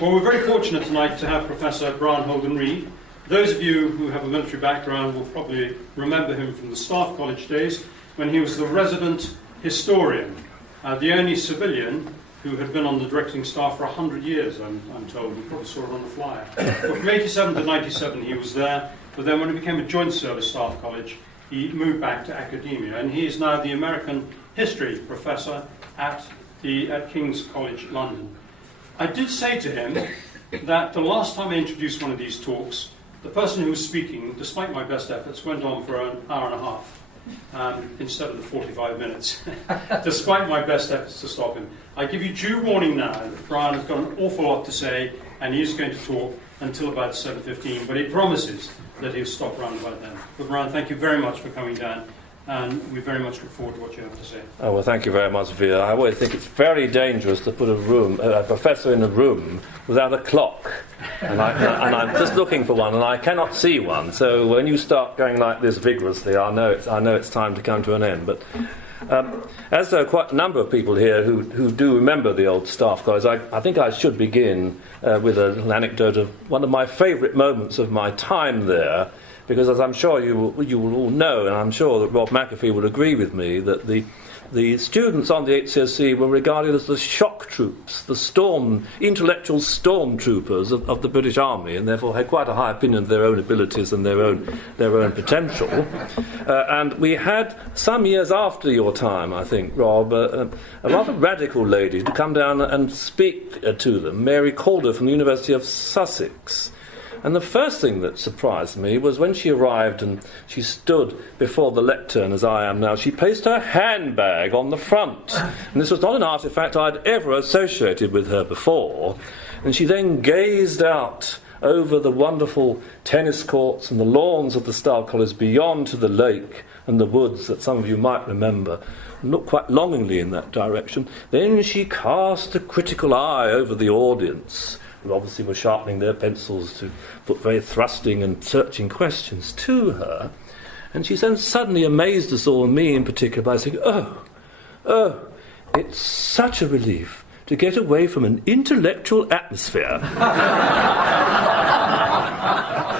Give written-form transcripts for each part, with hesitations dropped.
Well, we're very fortunate tonight to have Professor Brian Holden-Reid. Those of you who have a military background will probably remember him from the Staff College days when he was the resident historian, the only civilian who had been on the directing staff for 100 years, I'm told. You probably saw it on the flyer. But from 87 to 97 he was there, but then when he became a joint service staff college, he moved back to academia, and he is now the American history professor at King's College London. I did say to him that the last time I introduced one of these talks, the person who was speaking, despite my best efforts, went on for an hour and a half instead of the 45 minutes, despite my best efforts to stop him. I give you due warning now that Brian has got an awful lot to say, and he is going to talk until about 7:15, but he promises that he'll stop round about then. But Brian, thank you very much for coming down, and we very much look forward to what you have to say. Oh, well, thank you very much, Vere. I always think it's very dangerous to put a professor in a room without a clock. And I'm just looking for one, and I cannot see one. So when you start going like this vigorously, I know it's time to come to an end. But as there are quite a number of people here who do remember the old staff college, I think I should begin with an anecdote of one of my favourite moments of my time there. Because as I'm sure you will all know, and I'm sure that Rob McAfee would agree with me, that the students on the HCSC were regarded as the shock troops, the intellectual stormtroopers of the British Army, and therefore had quite a high opinion of their own abilities and their own potential. And we had, some years after your time, I think, Rob, a rather radical lady to come down and speak to them, Mary Calder from the University of Sussex. And the first thing that surprised me was when she arrived and she stood before the lectern, as I am now, she placed her handbag on the front. And this was not an artefact I'd ever associated with her before. And she then gazed out over the wonderful tennis courts and the lawns of the Staff College beyond to the lake and the woods that some of you might remember, and looked quite longingly in that direction. Then she cast a critical eye over the audience, who obviously were sharpening their pencils to put very thrusting and searching questions to her. And she then suddenly amazed us all, me in particular, by saying, oh, it's such a relief to get away from an intellectual atmosphere.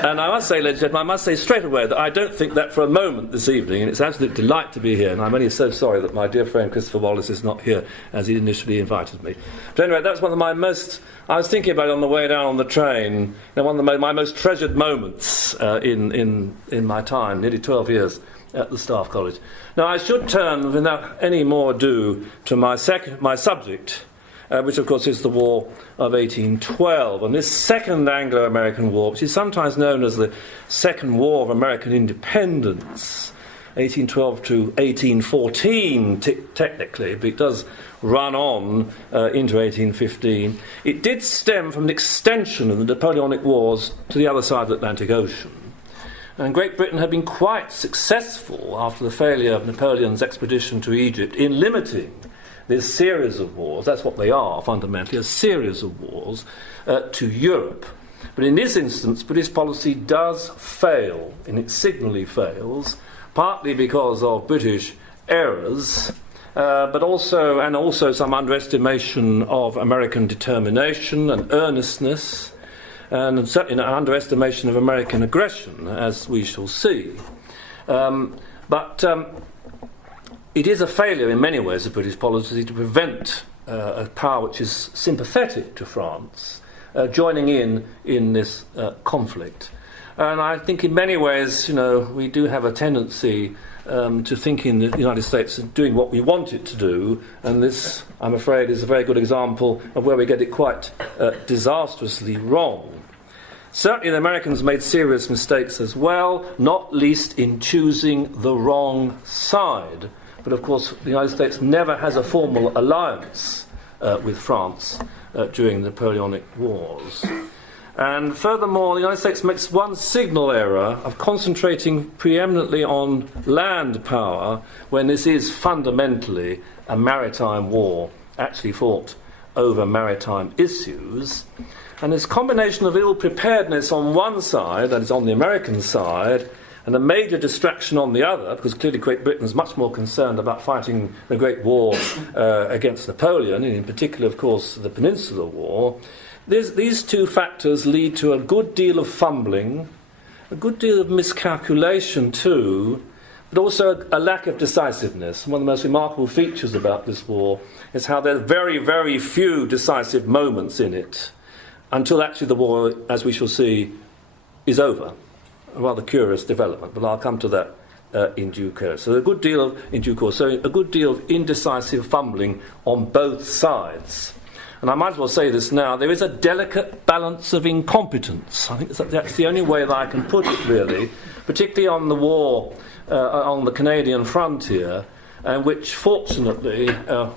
And I must say, ladies and gentlemen, I must say straight away that I don't think that for a moment this evening, and it's an absolute delight to be here, and I'm only so sorry that my dear friend Christopher Wallace is not here, as he initially invited me. But anyway, that's one of my most, I was thinking about it on the way down on the train, one of my most treasured moments in my time, nearly 12 years at the Staff College. Now, I should turn, without any more ado, to my subject, which of course is the War of 1812. And this Second Anglo-American War, which is sometimes known as the Second War of American Independence, 1812 to 1814 technically, but it does run on into 1815. It did stem from an extension of the Napoleonic Wars to the other side of the Atlantic Ocean. And Great Britain had been quite successful after the failure of Napoleon's expedition to Egypt in limiting this series of wars, that's what they are fundamentally, a series of wars to Europe. But in this instance, British policy does fail, and it signally fails, partly because of British errors, but also some underestimation of American determination and earnestness, and certainly an underestimation of American aggression, as we shall see. It is a failure in many ways of British policy to prevent a power which is sympathetic to France joining in this conflict. And I think in many ways, we do have a tendency to think in the United States of doing what we want it to do, and this, I'm afraid, is a very good example of where we get it quite disastrously wrong. Certainly the Americans made serious mistakes as well, not least in choosing the wrong side. But of course, the United States never has a formal alliance with France during the Napoleonic Wars. And furthermore, the United States makes one signal error of concentrating preeminently on land power when this is fundamentally a maritime war, actually fought over maritime issues. And this combination of ill-preparedness on one side, that is on the American side, and a major distraction on the other, because clearly Great Britain is much more concerned about fighting the Great War against Napoleon, and in particular, of course, the Peninsular War. These two factors lead to a good deal of fumbling, a good deal of miscalculation too, but also a lack of decisiveness. One of the most remarkable features about this war is how there are very, very few decisive moments in it, until actually the war, as we shall see, is over. A rather curious development, but I'll come to that in due course. So a good deal of indecisive fumbling on both sides. And I might as well say this now, there is a delicate balance of incompetence. I think that's the only way that I can put it, really, particularly on the war on the Canadian frontier, which fortunately, I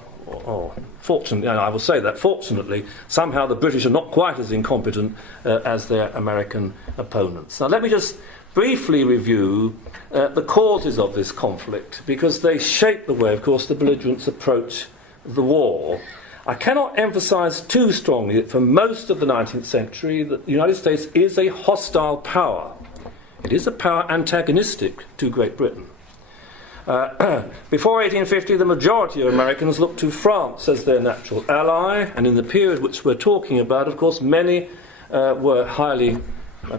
will say that, fortunately, somehow the British are not quite as incompetent as their American opponents. Now let me just briefly review the causes of this conflict, because they shape the way, of course, the belligerents approach the war. I cannot emphasise too strongly that for most of the 19th century that the United States is a hostile power. It is a power antagonistic to Great Britain. Before 1850, the majority of Americans looked to France as their natural ally, and in the period which we're talking about, of course, many were highly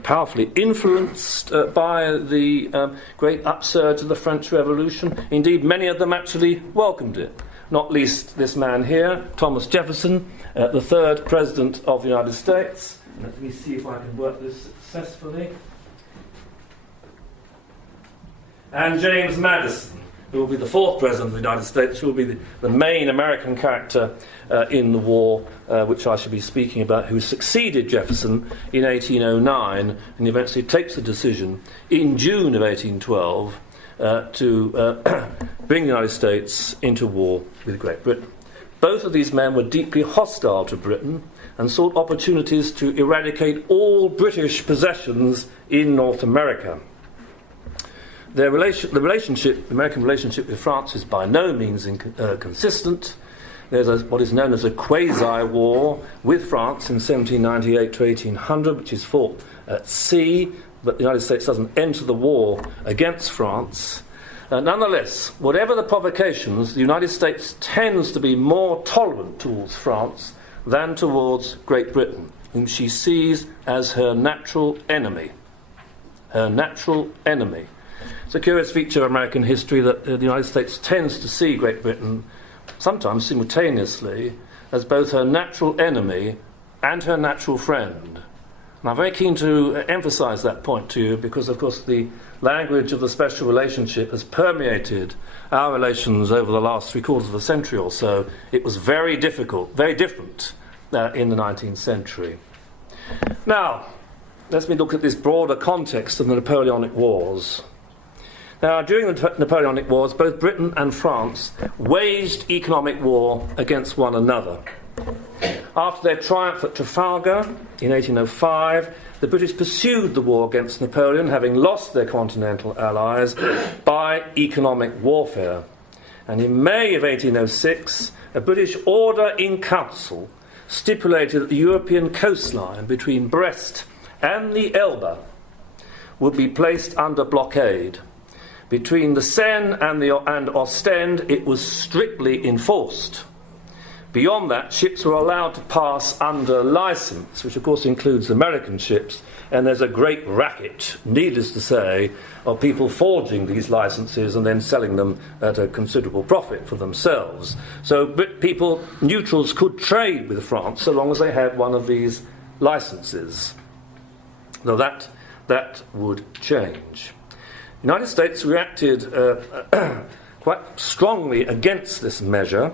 powerfully influenced by the great upsurge of the French Revolution. Indeed, many of them actually welcomed it. Not least this man here, Thomas Jefferson, the third President of the United States. Let me see if I can work this successfully. And James Madison, who will be the fourth President of the United States, who will be the main American character in the war, which I shall be speaking about, who succeeded Jefferson in 1809 and eventually takes the decision in June of 1812 to bring the United States into war with Great Britain. Both of these men were deeply hostile to Britain and sought opportunities to eradicate all British possessions in North America. The American relationship with France is by no means consistent. There's what is known as a Quasi War with France in 1798 to 1800, which is fought at sea, but the United States doesn't enter the war against France. Nonetheless, whatever the provocations, the United States tends to be more tolerant towards France than towards Great Britain, whom she sees as her natural enemy. Her natural enemy. It's a curious feature of American history that the United States tends to see Great Britain, sometimes simultaneously, as both her natural enemy and her natural friend. And I'm very keen to emphasise that point to you because, of course, the language of the special relationship has permeated our relations over the last three-quarters of a century or so. It was very difficult, very different in the 19th century. Now, let me look at this broader context of the Napoleonic Wars. Now, during the Napoleonic Wars, both Britain and France waged economic war against one another. After their triumph at Trafalgar in 1805, the British pursued the war against Napoleon, having lost their continental allies, by economic warfare. And in May of 1806, a British order in council stipulated that the European coastline between Brest and the Elbe would be placed under blockade. Between the Seine and Ostend, it was strictly enforced. Beyond that, ships were allowed to pass under licence, which of course includes American ships, and there's a great racket, needless to say, of people forging these licences and then selling them at a considerable profit for themselves. So people, neutrals, could trade with France so long as they had one of these licences. Though that would change. The United States reacted quite strongly against this measure.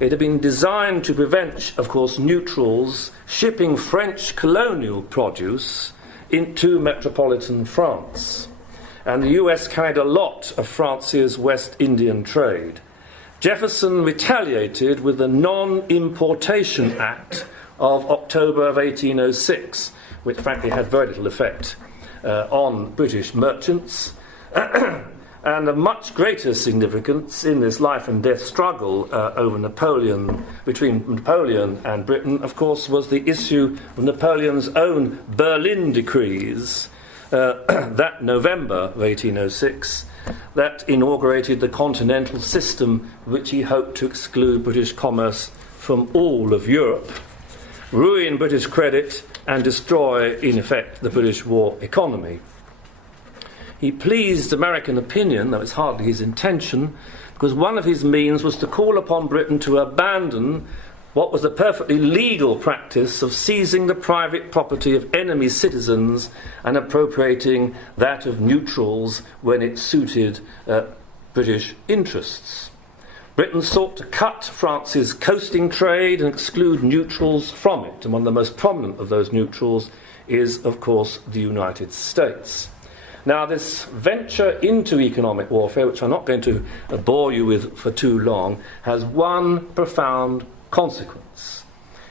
It had been designed to prevent, of course, neutrals shipping French colonial produce into metropolitan France. And the US carried a lot of France's West Indian trade. Jefferson retaliated with the Non-Importation Act of October of 1806, which frankly had very little effect on British merchants. And a much greater significance in this life and death struggle between Napoleon and Britain, of course, was the issue of Napoleon's own Berlin decrees, that November of 1806 that inaugurated the continental system which he hoped to exclude British commerce from all of Europe, ruin British credit and destroy, in effect, the British war economy. He pleased American opinion, though it's hardly his intention, because one of his means was to call upon Britain to abandon what was a perfectly legal practice of seizing the private property of enemy citizens and appropriating that of neutrals when it suited British interests. Britain sought to cut France's coasting trade and exclude neutrals from it, and one of the most prominent of those neutrals is, of course, the United States. Now, this venture into economic warfare, which I'm not going to bore you with for too long, has one profound consequence.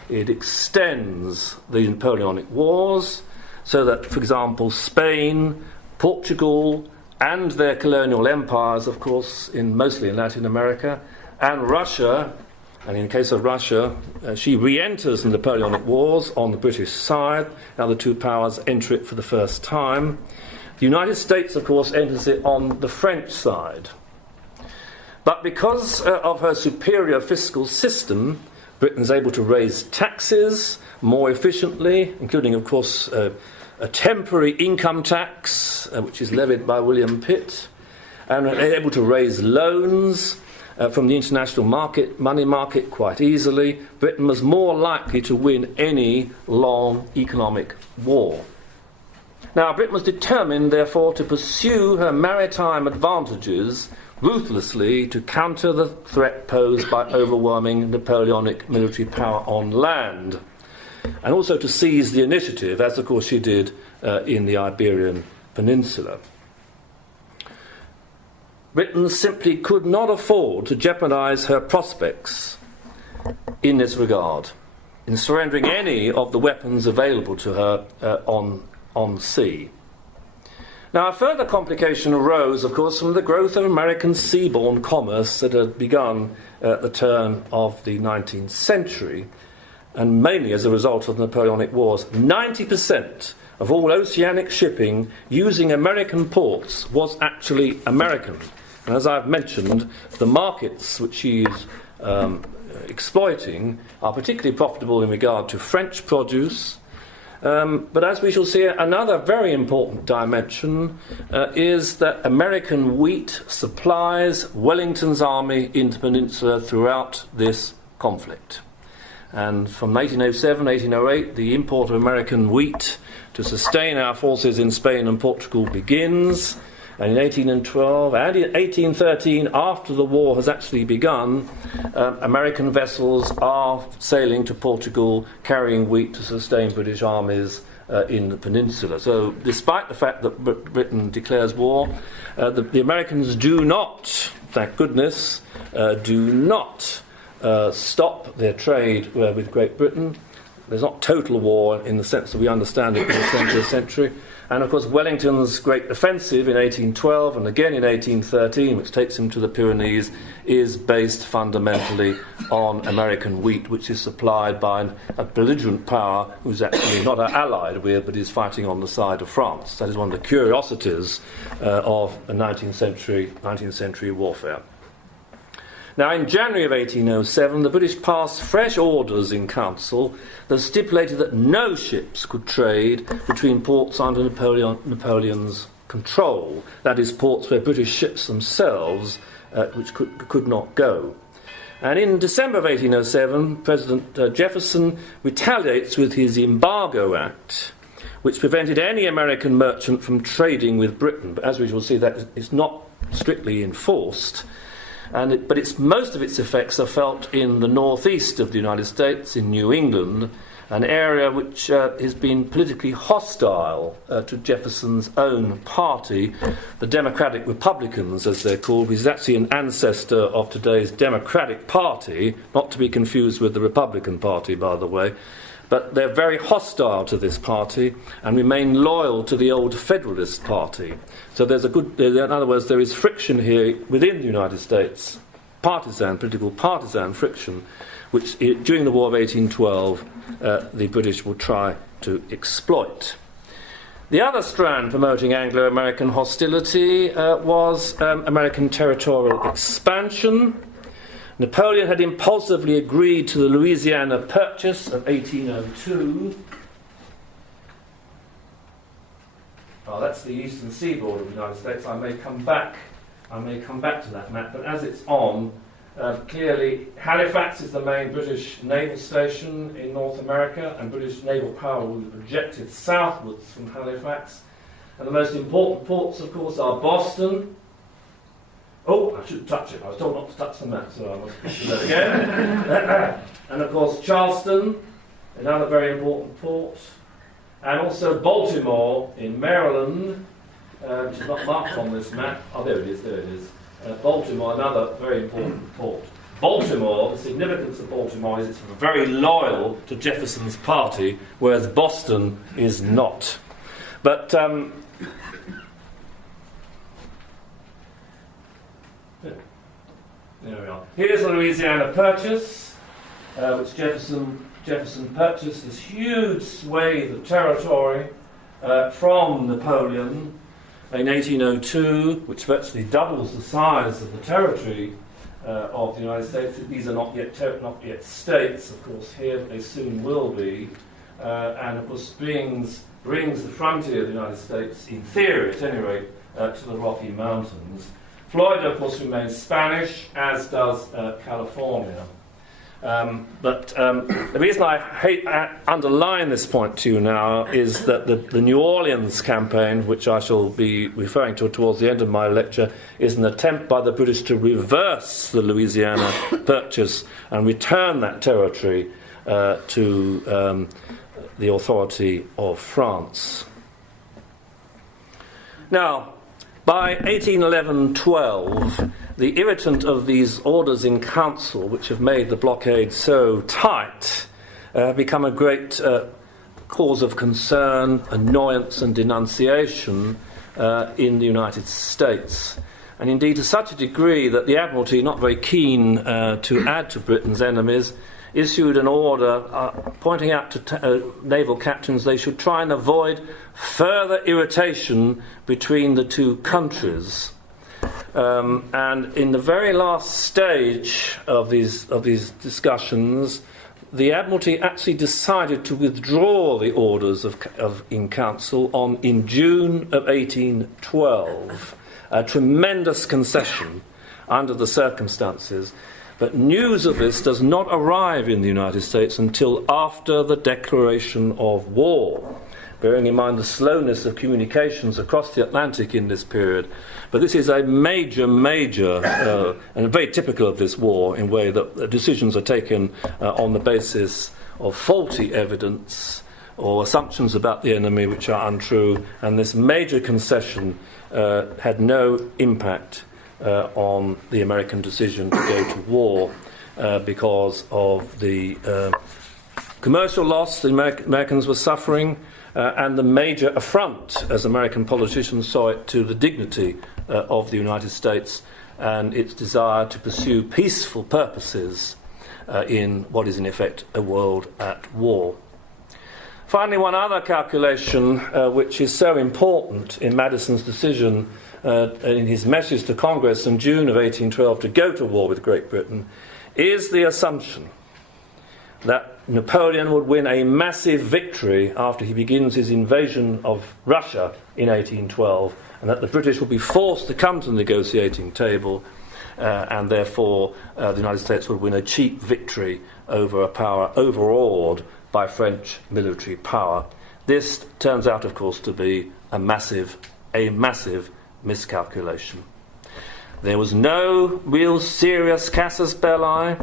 It extends the Napoleonic Wars so that, for example, Spain, Portugal, and their colonial empires, of course, mostly in Latin America, and Russia, and in the case of Russia, she re-enters the Napoleonic Wars on the British side. Now the two powers enter it for the first time. The United States, of course, enters it on the French side. But because of her superior fiscal system, Britain is able to raise taxes more efficiently, including, of course, a temporary income tax, which is levied by William Pitt, and able to raise loans from the international money market quite easily. Britain was more likely to win any long economic war. Now, Britain was determined, therefore, to pursue her maritime advantages ruthlessly to counter the threat posed by overwhelming Napoleonic military power on land, and also to seize the initiative, as of course she did in the Iberian Peninsula. Britain simply could not afford to jeopardize her prospects in this regard, in surrendering any of the weapons available to her on sea. Now, a further complication arose, of course, from the growth of American seaborne commerce that had begun at the turn of the 19th century, and mainly as a result of the Napoleonic Wars. 90% of all oceanic shipping using American ports was actually American. And as I've mentioned, the markets which she is exploiting are particularly profitable in regard to French produce. But as we shall see, another very important dimension is that American wheat supplies Wellington's army into the peninsula throughout this conflict. And from 1807, 1808, the import of American wheat to sustain our forces in Spain and Portugal begins. And in 1812 and in 1813, after the war has actually begun, American vessels are sailing to Portugal carrying wheat to sustain British armies in the peninsula. So despite the fact that Britain declares war, the Americans do not, thank goodness, stop their trade with Great Britain. There's not total war in the sense that we understand it in the 20th century. And of course, Wellington's great offensive in 1812 and again in 1813, which takes him to the Pyrenees, is based fundamentally on American wheat, which is supplied by a belligerent power who's actually not allied with, but is fighting on the side of France. That is one of the curiosities of 19th century warfare. Now, in January of 1807, the British passed fresh orders in council that stipulated that no ships could trade between ports under Napoleon's control, that is, ports where British ships themselves which could not go. And in December of 1807, President Jefferson retaliates with his Embargo Act, which prevented any American merchant from trading with Britain. But as we shall see, that is not strictly enforced. But most of its effects are felt in the northeast of the United States, in New England, an area which has been politically hostile to Jefferson's own party, the Democratic Republicans, as they're called. He's actually an ancestor of today's Democratic Party, not to be confused with the Republican Party, by the way. But they're very hostile to this party and remain loyal to the old Federalist Party. So in other words, there is friction here within the United States, political partisan friction, which during the War of 1812 the British will try to exploit. The other strand promoting Anglo-American hostility was American territorial expansion. Napoleon had impulsively agreed to the Louisiana Purchase of 1802. Oh, that's the eastern seaboard of the United States. I may come back to that map, but as it's on, clearly Halifax is the main British naval station in North America, and British naval power will be projected southwards from Halifax. And the most important ports, of course, are Boston. Oh, I shouldn't touch it. I was told not to touch the map, so I must do that again. And of course, Charleston, another very important port. And also Baltimore in Maryland, which is not marked on this map. Oh, there it is. Baltimore, another very important port. Baltimore, the significance of Baltimore is it's very loyal to Jefferson's party, whereas Boston is not. But there we are. Here's the Louisiana Purchase, which Jefferson purchased this huge swathe of territory from Napoleon in 1802, which virtually doubles the size of the territory of the United States. These are not yet states, of course, here, but they soon will be, and of course brings the frontier of the United States, in theory at any rate, to the Rocky Mountains. Florida, of course, remains Spanish, as does California. But the reason I underline this point to you now is that the New Orleans campaign, which I shall be referring to towards the end of my lecture, is an attempt by the British to reverse the Louisiana Purchase and return that territory to the authority of France. Now, by 1811-12, the irritant of these orders in council, which have made the blockade so tight, have become a great cause of concern, annoyance and denunciation in the United States. And indeed to such a degree that the Admiralty, not very keen to add to Britain's enemies, issued an order pointing out to naval captains they should try and avoid further irritation between the two countries. And in the very last stage of these discussions, the Admiralty actually decided to withdraw the orders in council in June of 1812. A tremendous concession under the circumstances. But news of this does not arrive in the United States until after the declaration of war, bearing in mind the slowness of communications across the Atlantic in this period. But this is a major, and very typical of this war, in a way that decisions are taken on the basis of faulty evidence or assumptions about the enemy which are untrue, and this major concession had no impact on the American decision to go to war because of the commercial loss the Americans were suffering and the major affront, as American politicians saw it, to the dignity of the United States and its desire to pursue peaceful purposes in what is in effect a world at war. Finally, one other calculation which is so important in Madison's decision in his message to Congress in June of 1812 to go to war with Great Britain is the assumption that Napoleon would win a massive victory after he begins his invasion of Russia in 1812, and that the British will be forced to come to the negotiating table, and therefore the United States would win a cheap victory over a power overawed by French military power. This turns out, of course, to be a massive miscalculation. There was no real serious casus belli,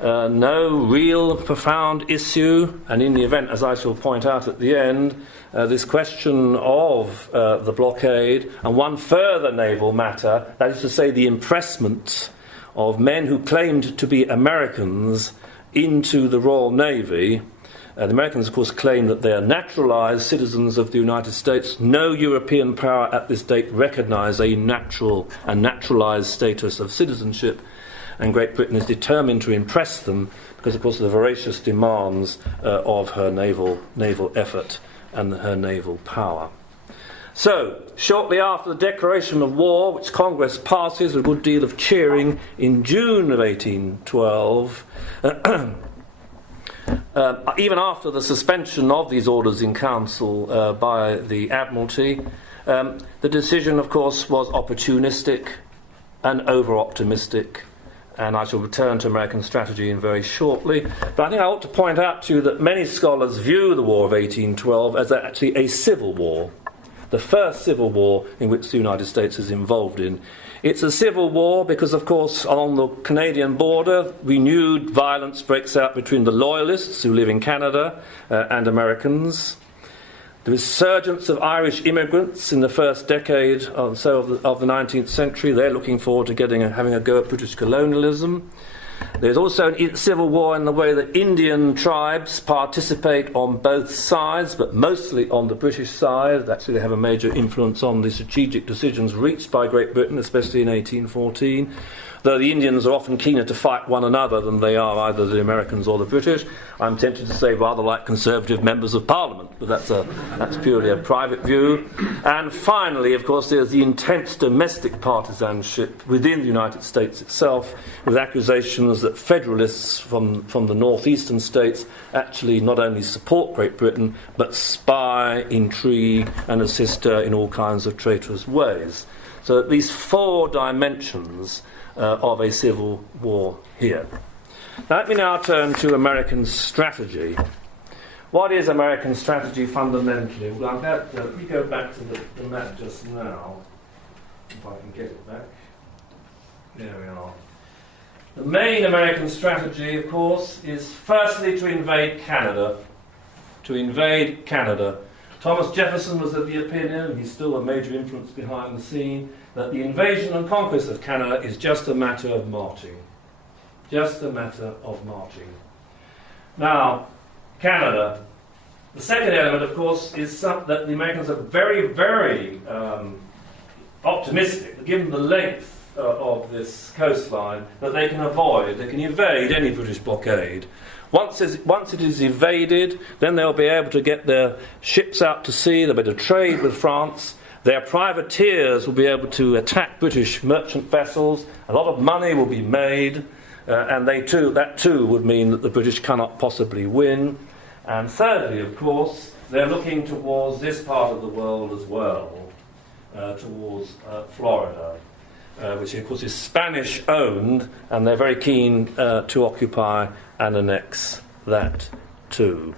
no real profound issue, and in the event, as I shall point out at the end, this question of the blockade and one further naval matter, that is to say the impressment of men who claimed to be Americans into the Royal Navy. The Americans, of course, claim that they are naturalised citizens of the United States. No European power at this date recognised a naturalised status of citizenship, and Great Britain is determined to impress them because, of course, of the voracious demands of her naval effort and her naval power. So, shortly after the declaration of war, which Congress passes with a good deal of cheering in June of 1812, even after the suspension of these orders in council by the Admiralty, the decision, of course, was opportunistic and over-optimistic, and I shall return to American strategy in very shortly. But I think I ought to point out to you that many scholars view the War of 1812 as actually a civil war, the first civil war in which the United States is involved in. It's a civil war because, of course, on the Canadian border, renewed violence breaks out between the Loyalists who live in Canada and Americans. The resurgence of Irish immigrants in the first decade or so of the 19th century, they're looking forward to having a go at British colonialism. There's also a civil war in the way that Indian tribes participate on both sides, but mostly on the British side. Actually, they have a major influence on the strategic decisions reached by Great Britain, especially in 1814. Though the Indians are often keener to fight one another than they are either the Americans or the British. I'm tempted to say rather like Conservative members of Parliament, but that's purely a private view. And finally, of course, there's the intense domestic partisanship within the United States itself, with accusations that Federalists from the northeastern states actually not only support Great Britain, but spy, intrigue, and assist her in all kinds of traitorous ways. So at least four dimensions of a civil war here. Now, let me now turn to American strategy. What is American strategy fundamentally? Well, I'm glad let me go back to the map just now, if I can get it back. There we are. The main American strategy, of course, is firstly to invade Canada. To invade Canada. Thomas Jefferson was of the opinion, and he's still a major influence behind the scene, that the invasion and conquest of Canada is just a matter of marching. Just a matter of marching. Now, Canada. The second element, of course, is that the Americans are very, very optimistic, given the length of this coastline, that they can evade any British blockade. Once it is evaded, then they'll be able to get their ships out to sea, they'll be able to trade with France, their privateers will be able to attack British merchant vessels, a lot of money will be made, and that too would mean that the British cannot possibly win. And thirdly, of course, they're looking towards this part of the world as well, towards Florida, which of course is Spanish owned, and they're very keen to occupy and annex that too.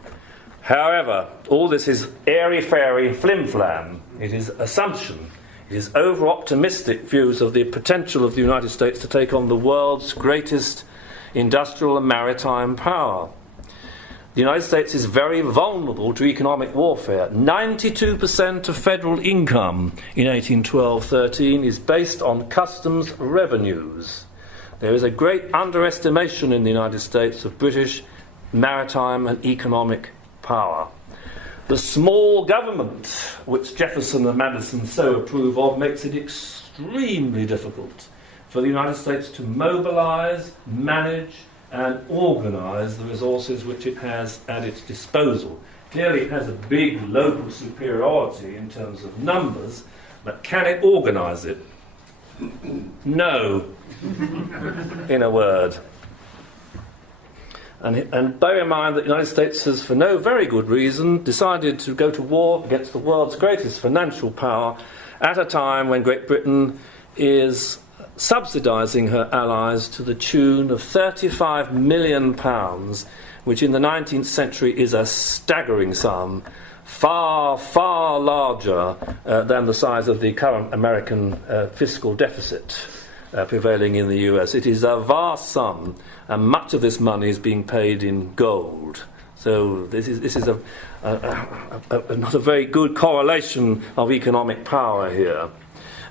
However, all this is airy-fairy flim-flam. It is assumption. It is over-optimistic views of the potential of the United States to take on the world's greatest industrial and maritime power. The United States is very vulnerable to economic warfare. 92% of federal income in 1812-13 is based on customs revenues. There is a great underestimation in the United States of British maritime and economic power. The small government, which Jefferson and Madison so approve of, makes it extremely difficult for the United States to mobilize, manage, and organise the resources which it has at its disposal. Clearly it has a big local superiority in terms of numbers, but can it organise it? No, in a word. And bear in mind that the United States has, for no very good reason, decided to go to war against the world's greatest financial power at a time when Great Britain is subsidising her allies to the tune of £35 million, which in the 19th century is a staggering sum, far, far larger than the size of the current American fiscal deficit prevailing in the US. It is a vast sum, and much of this money is being paid in gold. So this is not a very good correlation of economic power here.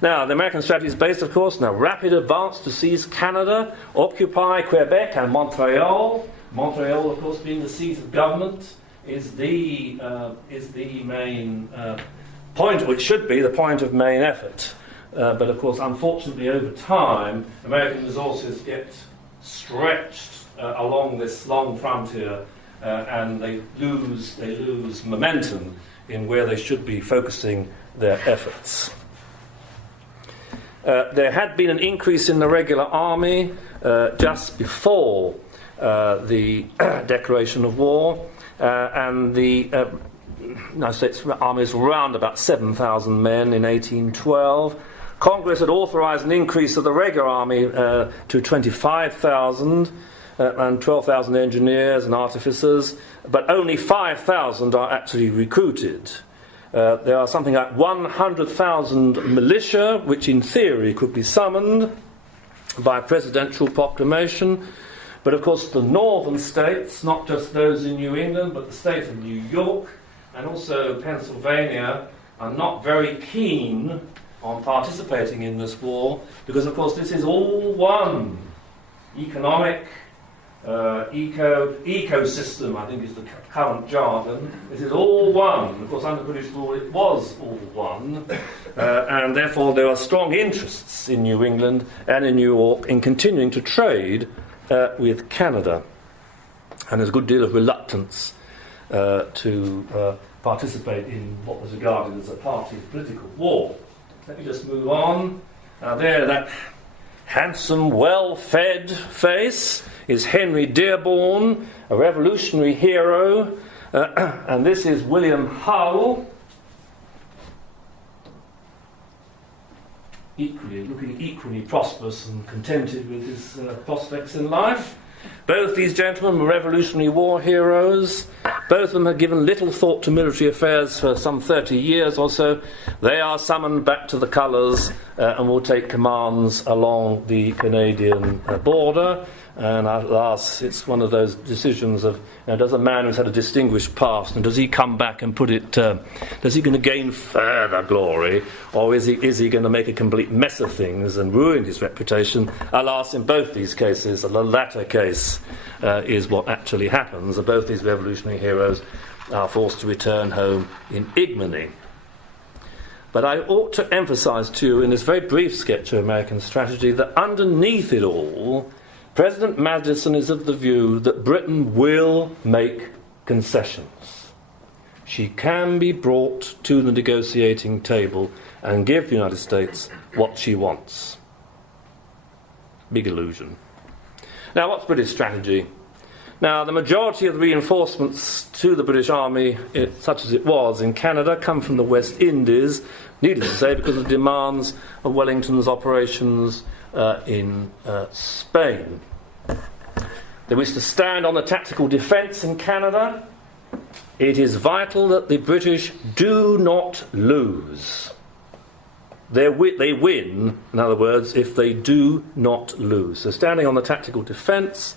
Now, the American strategy is based, of course, on a rapid advance to seize Canada, occupy Quebec and Montreal. Montreal, of course, being the seat of government, is the main point, which should be the point of main effort. But, of course, unfortunately, over time, American resources get stretched along this long frontier, and they lose momentum in where they should be focusing their efforts. There had been an increase in the regular army just before the declaration of war, and the United States Army is around about 7,000 men in 1812. Congress had authorised an increase of the regular army to 25,000 and 12,000 engineers and artificers, but only 5,000 are actually recruited. There are something like 100,000 militia, which in theory could be summoned by presidential proclamation. But of course the northern states, not just those in New England, but the state of New York and also Pennsylvania, are not very keen on participating in this war, because of course this is all one economic ecosystem, I think is the current jargon. This is all one. Of course, under British rule it was all one, and therefore there are strong interests in New England and in New York in continuing to trade with Canada, and there's a good deal of reluctance to participate in what was regarded as a party political war. Let me just move on. Now there, that handsome, well-fed face is Henry Dearborn, a revolutionary hero, and this is William Hull, looking equally prosperous and contented with his prospects in life. Both these gentlemen were Revolutionary War heroes. Both of them had given little thought to military affairs for some 30 years or so. They are summoned back to the colours and will take commands along the Canadian border. And at last, it's one of those decisions of, does a man who's had a distinguished past, and does he come back and put it, does he going to gain further glory, or is he going to make a complete mess of things and ruin his reputation? Alas, in both these cases, the latter case is what actually happens. Both these revolutionary heroes are forced to return home in ignominy. But I ought to emphasise to you, in this very brief sketch of American strategy, that underneath it all, President Madison is of the view that Britain will make concessions. She can be brought to the negotiating table and give the United States what she wants. Big illusion. Now, what's British strategy? Now, the majority of the reinforcements to the British Army, such as it was in Canada, come from the West Indies, needless to say, because of the demands of Wellington's operations in Spain. They wish to stand on the tactical defence in Canada. It is vital that the British do not lose. They win, in other words, if they do not lose. So standing on the tactical defence,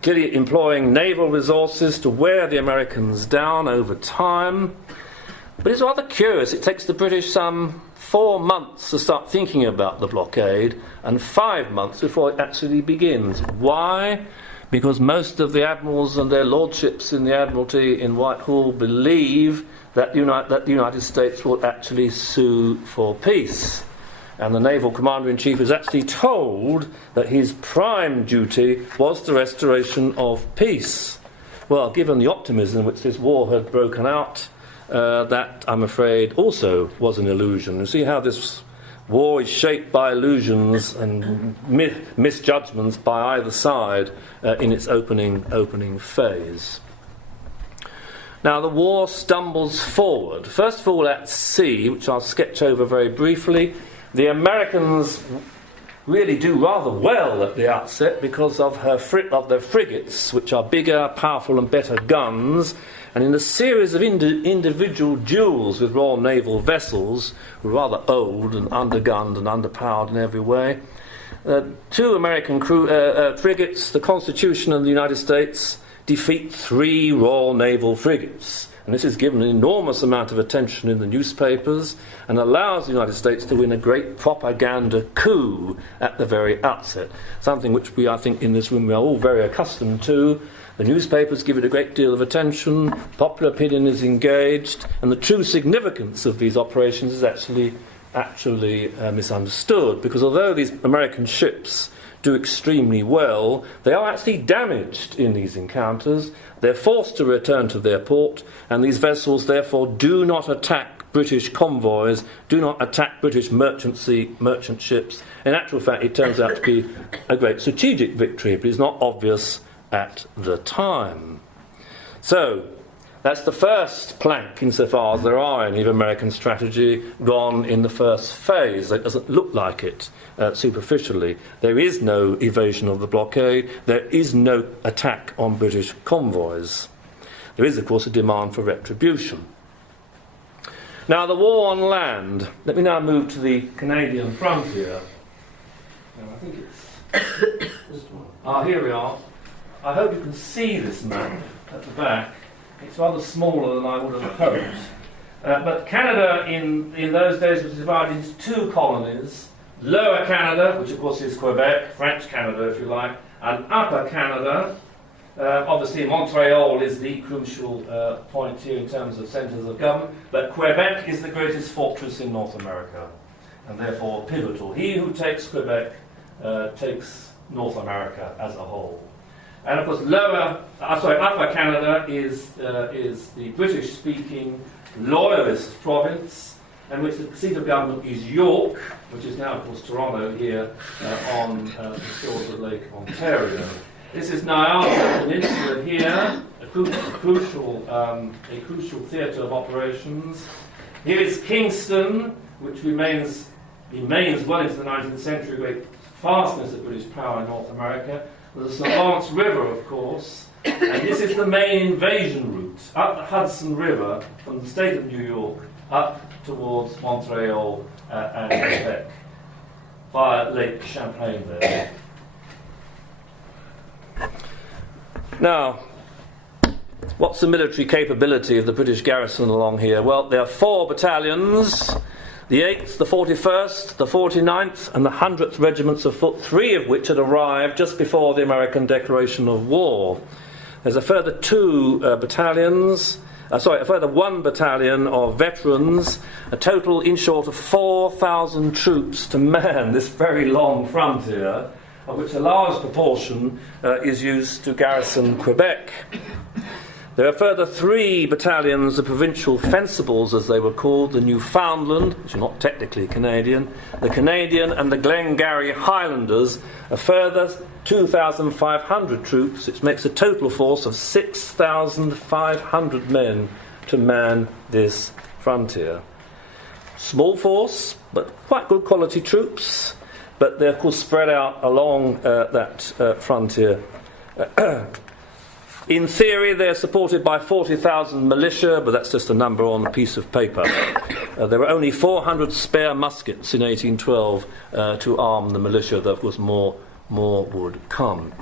clearly employing naval resources to wear the Americans down over time. But it's rather curious. It takes the British some 4 months to start thinking about the blockade and 5 months before it actually begins. Why? Because most of the admirals and their lordships in the Admiralty in Whitehall believe that the United States will actually sue for peace. And the naval commander-in-chief is actually told that his prime duty was the restoration of peace. Well, given the optimism in which this war had broken out, that, I'm afraid, also was an illusion. You see how this war is shaped by illusions and misjudgments by either side in its opening phase. Now, the war stumbles forward. First of all, at sea, which I'll sketch over very briefly, the Americans really do rather well at the outset because of their frigates, which are bigger, powerful and better guns. And in a series of individual duels with Royal Naval vessels, who are rather old and undergunned and underpowered in every way, 2 American frigates, the Constitution and the United States, defeat 3 Royal Naval frigates. And this is given an enormous amount of attention in the newspapers and allows the United States to win a great propaganda coup at the very outset, something which I think in this room we are all very accustomed to. The newspapers give it a great deal of attention, popular opinion is engaged, and the true significance of these operations is actually actually misunderstood, because although these American ships do extremely well, they are actually damaged in these encounters. They're forced to return to their port, and these vessels therefore do not attack British convoys, do not attack British merchant ships. In actual fact, it turns out to be a great strategic victory, but it's not obvious at the time. So, that's the first plank, insofar as there are any of American strategy, gone in the first phase. It doesn't look like it superficially. There is no evasion of the blockade. There is no attack on British convoys. There is, of course, a demand for retribution. Now, the war on land. Let me now move to the Canadian frontier. Now, I think it's this one. Here we are. I hope you can see this map at the back. It's rather smaller than I would have hoped. But Canada in those days was divided into two colonies. Lower Canada, which of course is Quebec, French Canada if you like, and Upper Canada. Obviously Montreal is the crucial point here in terms of centres of government, but Quebec is the greatest fortress in North America, and therefore pivotal. He who takes Quebec takes North America as a whole. And of course Upper Canada is the British-speaking Loyalist province, and which the seat of government is York, which is now of course Toronto here on the shores of Lake Ontario. This is Niagara Peninsula here, a crucial theatre of operations. Here is Kingston, which remains well into the 19th century, a great fastness of British power in North America. There's the St. Lawrence River, of course, and this is the main invasion route, up the Hudson River from the state of New York up towards Montreal and Quebec, via Lake Champlain there. Now, what's the military capability of the British garrison along here? Well, there are 4 battalions, the 8th, the 41st, the 49th and the 100th Regiments of Foot, 3 of which had arrived just before the American declaration of war. There's a further 2 battalions, a further 1 battalion of veterans, a total, in short, of 4,000 troops to man this very long frontier, of which a large proportion is used to garrison Quebec. There are further 3 battalions of provincial fencibles, as they were called, the Newfoundland, which are not technically Canadian, the Canadian and the Glengarry Highlanders, a further 2,500 troops, which makes a total force of 6,500 men to man this frontier. Small force, but quite good quality troops. But they're, of course, spread out along that frontier. In theory, they're supported by 40,000 militia, but that's just a number on a piece of paper. There were only 400 spare muskets in 1812 to arm the militia, though, of course, more would come.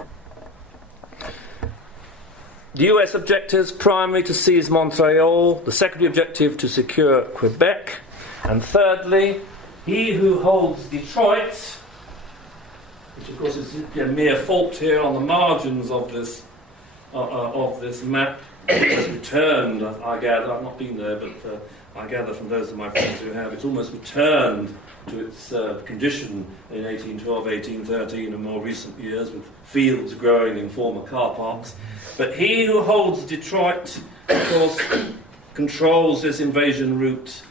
The US objectives, primary to seize Montreal, the secondary objective to secure Quebec, and thirdly, he who holds Detroit, which of course is a mere fault here on the margins of this map, has returned, I gather. I've not been there, but I gather from those of my friends who have, it's almost returned to its condition in 1812, 1813 and more recent years, with fields growing in former car parks. But he who holds Detroit, of course, controls this invasion route,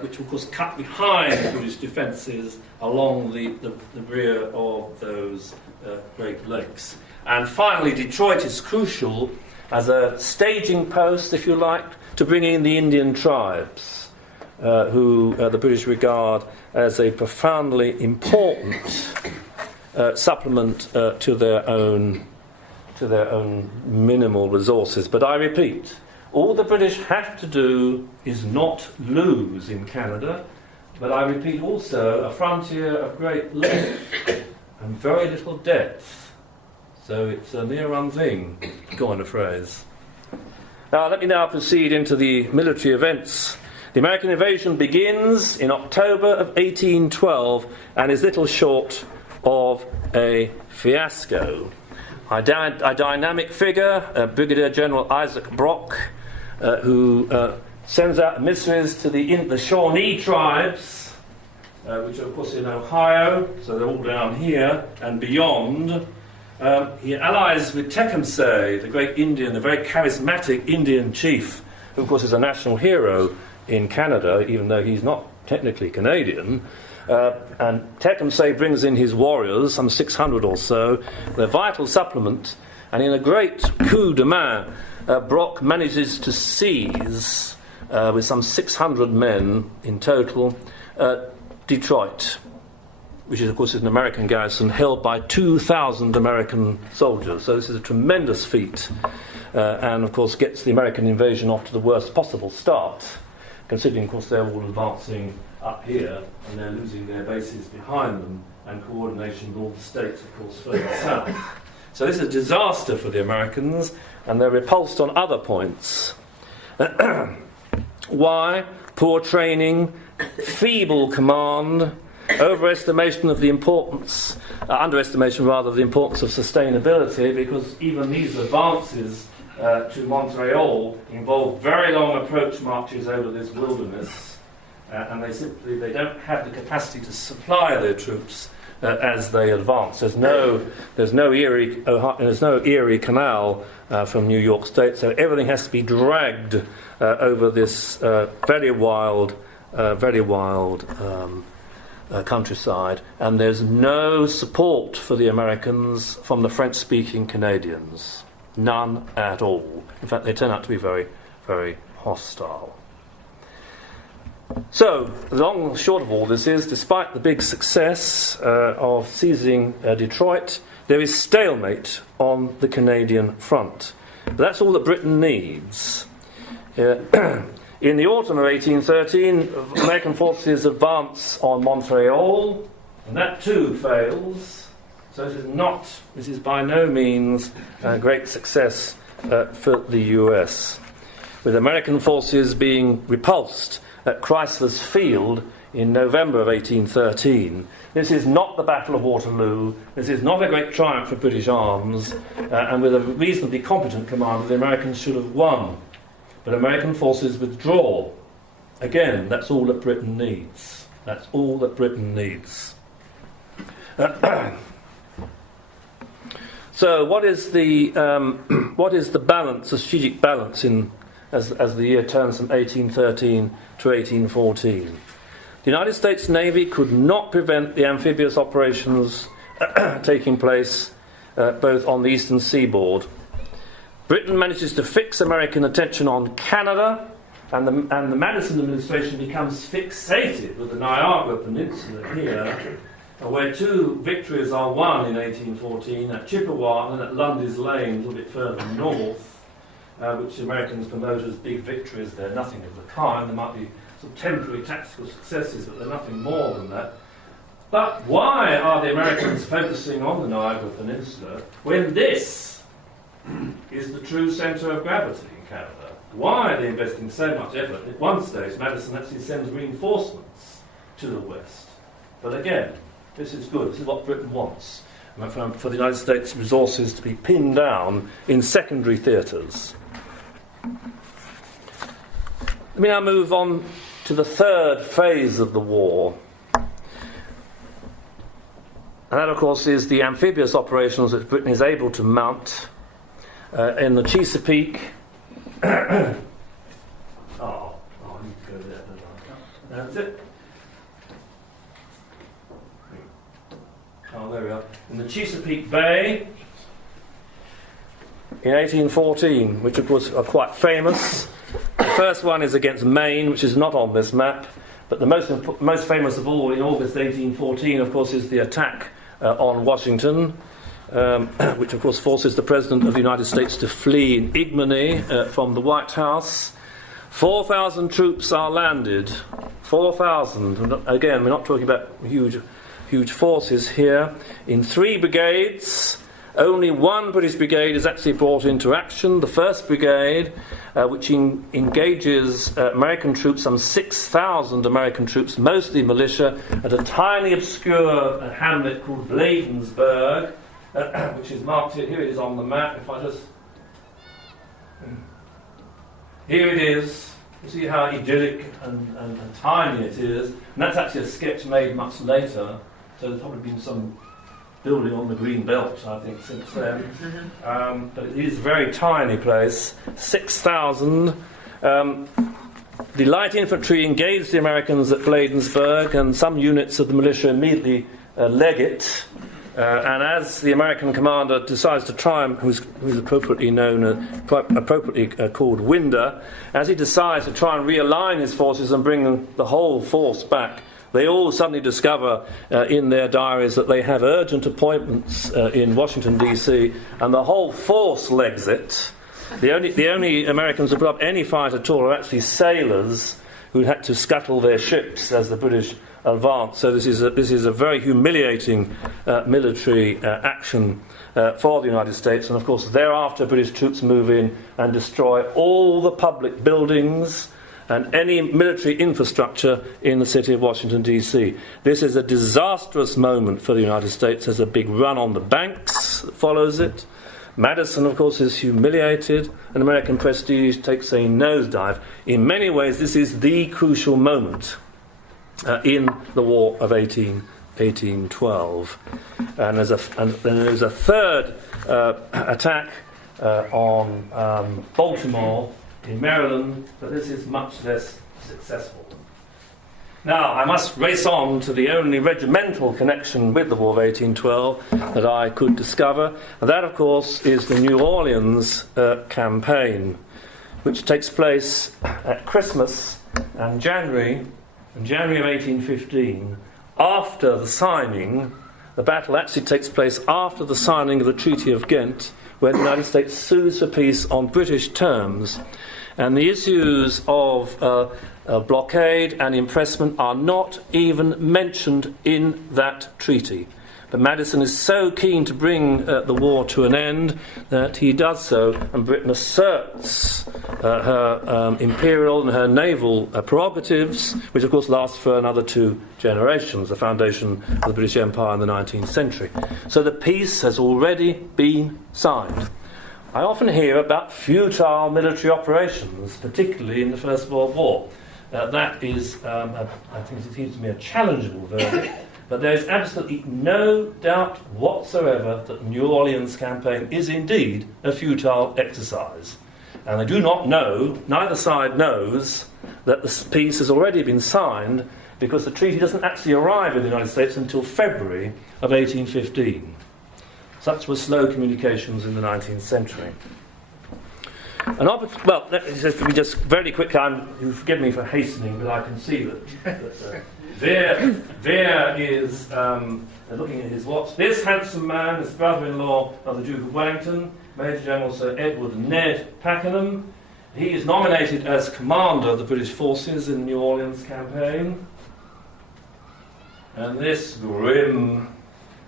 which will, of course, cut behind the British defences along the rear of those Great Lakes. And finally, Detroit is crucial as a staging post, if you like, to bring in the Indian tribes, who the British regard as a profoundly important supplement to their own minimal resources. But I repeat, all the British have to do is not lose in Canada, but I repeat also a frontier of great length and very little depth. So it's a near run thing, to coin a phrase. Now let me now proceed into the military events. The American invasion begins in October of 1812 and is little short of a fiasco. A dynamic figure, Brigadier General Isaac Brock, who sends out emissaries to the Shawnee tribes which are of course in Ohio, so they're all down here and beyond. He allies with Tecumseh, the great Indian, the very charismatic Indian chief, who of course is a national hero in Canada, even though he's not technically Canadian. And Tecumseh brings in his warriors, some 600 or so, their vital supplement, and in a great coup de main, Brock manages to seize, with some 600 men in total, Detroit, which is, of course, an American garrison held by 2,000 American soldiers. So this is a tremendous feat, and, of course, gets the American invasion off to the worst possible start, considering, of course, they're all advancing up here, and they're losing their bases behind them, and coordination with all the states, of course, further south. So this is a disaster for the Americans, and they're repulsed on other points. Why? Poor training, feeble command, overestimation of the importance, underestimation rather, of the importance of sustainability, because even these advances to Montreal involve very long approach marches over this wilderness, and they don't have the capacity to supply their troops as they advance. There's no Erie Canal from New York State, so everything has to be dragged over this very wild countryside, and there's no support for the Americans from the French-speaking Canadians. None at all. In fact, they turn out to be very, very hostile. So, the long and short of all this is, despite the big success of seizing Detroit, there is stalemate on the Canadian front. But that's all that Britain needs. In the autumn of 1813, American forces advance on Montreal, and that too fails. So this is by no means a great success for the US, with American forces being repulsed at Chrysler's Field in November of 1813. This is not the Battle of Waterloo. This is not a great triumph for British arms, and with a reasonably competent commander, the Americans should have won. But American forces withdraw. Again, that's all that Britain needs. That's all that Britain needs. So, what is the balance, the strategic balance as the year turns from 1813 to 1814? The United States Navy could not prevent the amphibious operations taking place both on the eastern seaboard. Britain manages to fix American attention on Canada, and the Madison administration becomes fixated with the Niagara Peninsula here, where two victories are won in 1814, at Chippewa and at Lundy's Lane, a little bit further north, which the Americans promote as big victories. They're nothing of the kind. There might be some temporary tactical successes, but they're nothing more than that. But why are the Americans focusing on the Niagara Peninsula when this is the true centre of gravity in Canada? Why are they investing so much effort? At one stage, Madison actually sends reinforcements to the west. But again, this is good. This is what Britain wants, for the United States resources to be pinned down in secondary theatres. Let me now move on to the third phase of the war. And that, of course, is the amphibious operations that Britain is able to mount in the Chesapeake. I need to go there, don't I? That's it. Oh, there we are. In the Chesapeake Bay in 1814, which of course are quite famous. The first one is against Maine, which is not on this map, but the most famous of all in August 1814, of course, is the attack on Washington, which of course forces the President of the United States to flee in ignominy from the White House. 4,000 troops are landed. 4,000. Again, we're not talking about huge forces here. In 3 brigades, only one British brigade is actually brought into action. The 1st Brigade, which engages American troops, some 6,000 American troops, mostly militia, at a tiny obscure hamlet called Bladensburg, which is marked here. Here it is on the map. Here it is. You see how idyllic and tiny it is. And that's actually a sketch made much later. So there's probably been some building on the green belt, I think, since then. But it is a very tiny place. 6,000. The light infantry engaged the Americans at Bladensburg, and some units of the militia immediately leg it. And as the American commander decides to try, who's appropriately called Winder, as he decides to try and realign his forces and bring the whole force back, they all suddenly discover in their diaries that they have urgent appointments in Washington, D.C., and the whole force legs it. The only Americans who put up any fight at all are actually sailors who had to scuttle their ships as the British advanced. So this is a very humiliating military action for the United States. And of course, thereafter, British troops move in and destroy all the public buildings and any military infrastructure in the city of Washington, D.C. This is a disastrous moment for the United States. There's a big run on the banks that follows it. Madison, of course, is humiliated, and American prestige takes a nosedive. In many ways, this is the crucial moment in the War of 1812. And then there's a third attack on Baltimore in Maryland, but this is much less successful. Now, I must race on to the only regimental connection with the War of 1812 that I could discover, and that, of course, is the New Orleans campaign, which takes place at Christmas and January of 1815, after the signing. The battle actually takes place after the signing of the Treaty of Ghent, where the United States sues for peace on British terms. And the issues of blockade and impressment are not even mentioned in that treaty. But Madison is so keen to bring the war to an end that he does so, and Britain asserts her imperial and her naval prerogatives, which of course lasts for another 2 generations, the foundation of the British Empire in the 19th century. So the peace has already been signed. I often hear about futile military operations, particularly in the First World War. That is, I think it seems to me, a challengeable verdict, but there is absolutely no doubt whatsoever that the New Orleans campaign is indeed a futile exercise. And they do not know, neither side knows, that the peace has already been signed, because the treaty doesn't actually arrive in the United States until February of 1815. Such were slow communications in the 19th century. Well, let me just very quickly, you forgive me for hastening, but I can see that Vere is looking at his watch. This handsome man is brother-in-law of the Duke of Wellington, Major General Sir Edward Ned Pakenham. He is nominated as commander of the British forces in the New Orleans campaign. And this grim,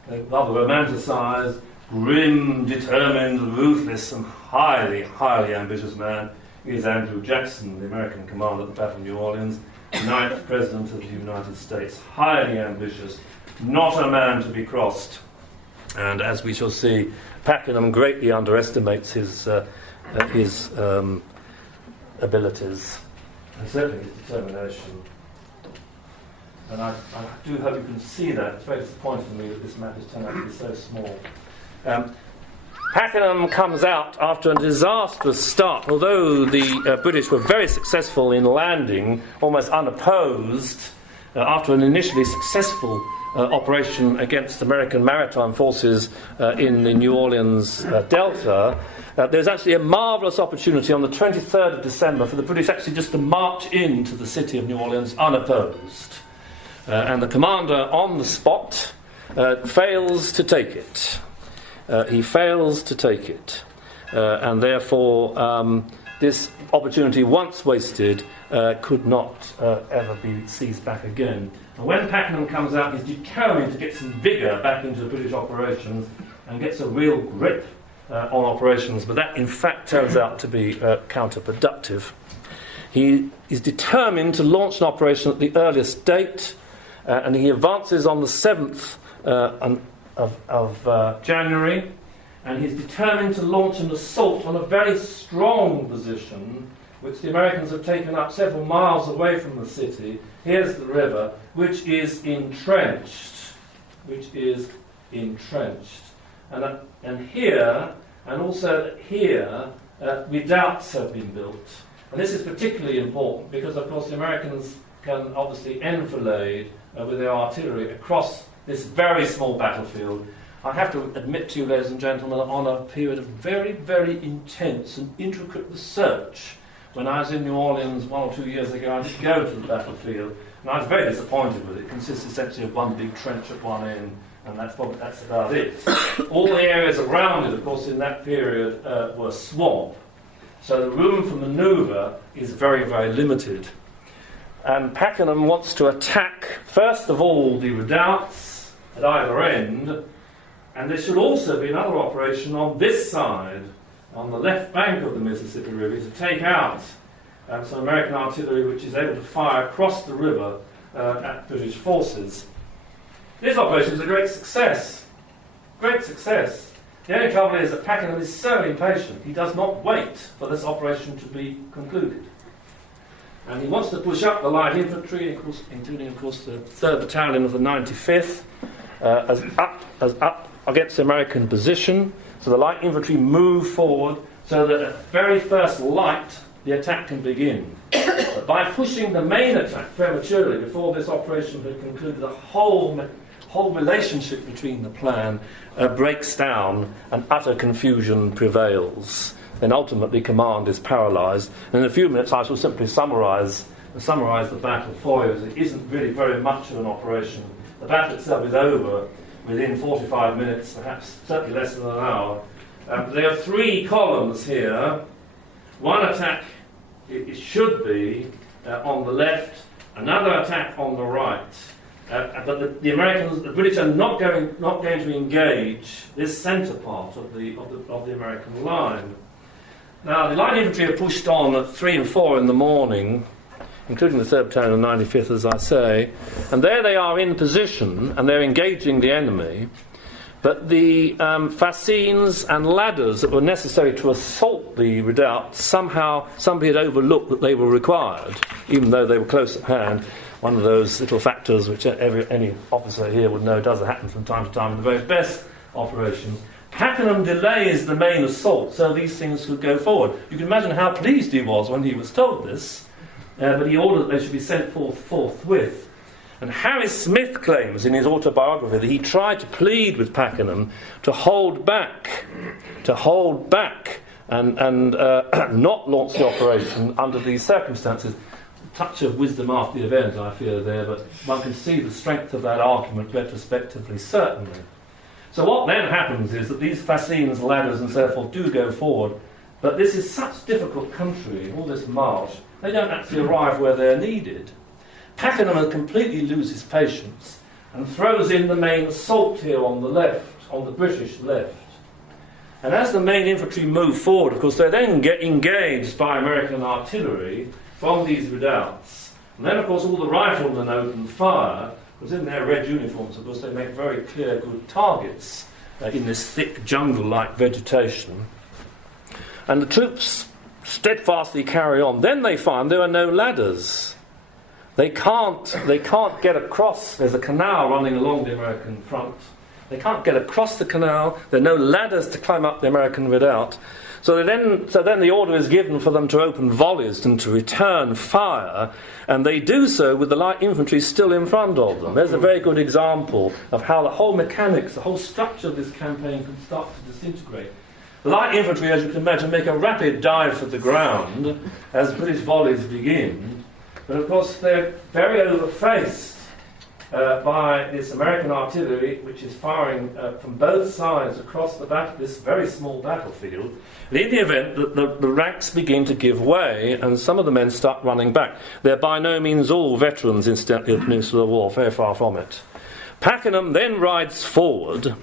rather romanticised, grim, determined, ruthless, and highly, highly ambitious man is Andrew Jackson, the American commander at the Battle of New Orleans, 9th President of the United States. Highly ambitious, not a man to be crossed. And as we shall see, Pakenham greatly underestimates his abilities, and certainly his determination. And I do hope you can see that. It's very disappointing to me that this map has turned out to be so small. Pakenham comes out after a disastrous start. Although the British were very successful in landing, almost unopposed, after an initially successful operation against American maritime forces in the New Orleans Delta, there's actually a marvellous opportunity on the 23rd of December for the British actually just to march into the city of New Orleans unopposed. And the commander on the spot fails to take it. He fails to take it. And therefore, this opportunity, once wasted, could not ever be seized back again. And when Pakenham comes out, he's determined to get some vigour back into the British operations and gets a real grip on operations, but that in fact turns out to be counterproductive. He is determined to launch an operation at the earliest date, and he advances on the 7th of January, and he's determined to launch an assault on a very strong position which the Americans have taken up several miles away from the city. Here's the river, which is entrenched. And here, and also here, redoubts have been built. And this is particularly important because, of course, the Americans can obviously enfilade with their artillery across this very small battlefield. I have to admit to you, ladies and gentlemen, on a period of very, very intense and intricate research. When I was in New Orleans 1 or 2 years ago, I did go to the battlefield, and I was very disappointed with it. It consists essentially of one big trench at one end, and that's about it. All the areas around it, of course, in that period were swamp, so the room for manoeuvre is very, very limited. And Pakenham wants to attack, first of all, the redoubts at either end, and there should also be another operation on this side, on the left bank of the Mississippi River, to take out some American artillery which is able to fire across the river at British forces. This operation is a great success. Great success. The only trouble is that Pakenham is so impatient, he does not wait for this operation to be concluded. And he wants to push up the light infantry, including, of course, the 3rd Battalion of the 95th, as up against the American position. So the light infantry move forward so that at very first light, the attack can begin. But by pushing the main attack prematurely, before this operation had concluded, the whole relationship between the plan breaks down and utter confusion prevails. Then ultimately command is paralysed. And in a few minutes I shall simply summarise the battle for you, as it isn't really very much of an operation. The battle itself is over within 45 minutes, perhaps certainly less than an hour. There are 3 columns here. One attack, it should be, on the left, another attack on the right. But the Americans, the British are not going to engage this centre part of the American line. Now, the light infantry are pushed on at 3 and 4 in the morning, including the 3rd Battalion and 95th, as I say, and there they are in position, and they're engaging the enemy. But the fascines and ladders that were necessary to assault the redoubt, somehow somebody had overlooked that they were required, even though they were close at hand. One of those little factors which any officer here would know does happen from time to time in the very best operations. Pakenham delays the main assault so these things could go forward. You can imagine how pleased he was when he was told this, but he ordered that they should be sent forthwith. And Harry Smith claims in his autobiography that he tried to plead with Pakenham to hold back and not launch the operation under these circumstances. A touch of wisdom after the event, I fear, there, but one can see the strength of that argument retrospectively, certainly. So what then happens is that these fascines, ladders and so forth do go forward, but this is such difficult country, all this march, they don't actually arrive where they're needed. Pakenham completely loses patience and throws in the main assault here on the left, on the British left. And as the main infantry move forward, of course, they then get engaged by American artillery from these redoubts. And then, of course, all the riflemen open fire, because in their red uniforms, of course, they make very clear, good targets in this thick jungle-like vegetation. And the troops steadfastly carry on. Then they find there are no ladders. They can't get across. There's a canal running along the American front. They can't get across the canal. There are no ladders to climb up the American redoubt. So then the order is given for them to open volleys and to return fire, and they do so with the light infantry still in front of them. There's a very good example of how the whole mechanics, the whole structure of this campaign can start to disintegrate. The light infantry, as you can imagine, make a rapid dive for the ground as British volleys begin, but of course they're very overfaced by this American artillery, which is firing from both sides across this very small battlefield. And in the event that the ranks begin to give way, and some of the men start running back. They're by no means all veterans, incidentally, of the Peninsular War, very far from it. Pakenham then rides forward.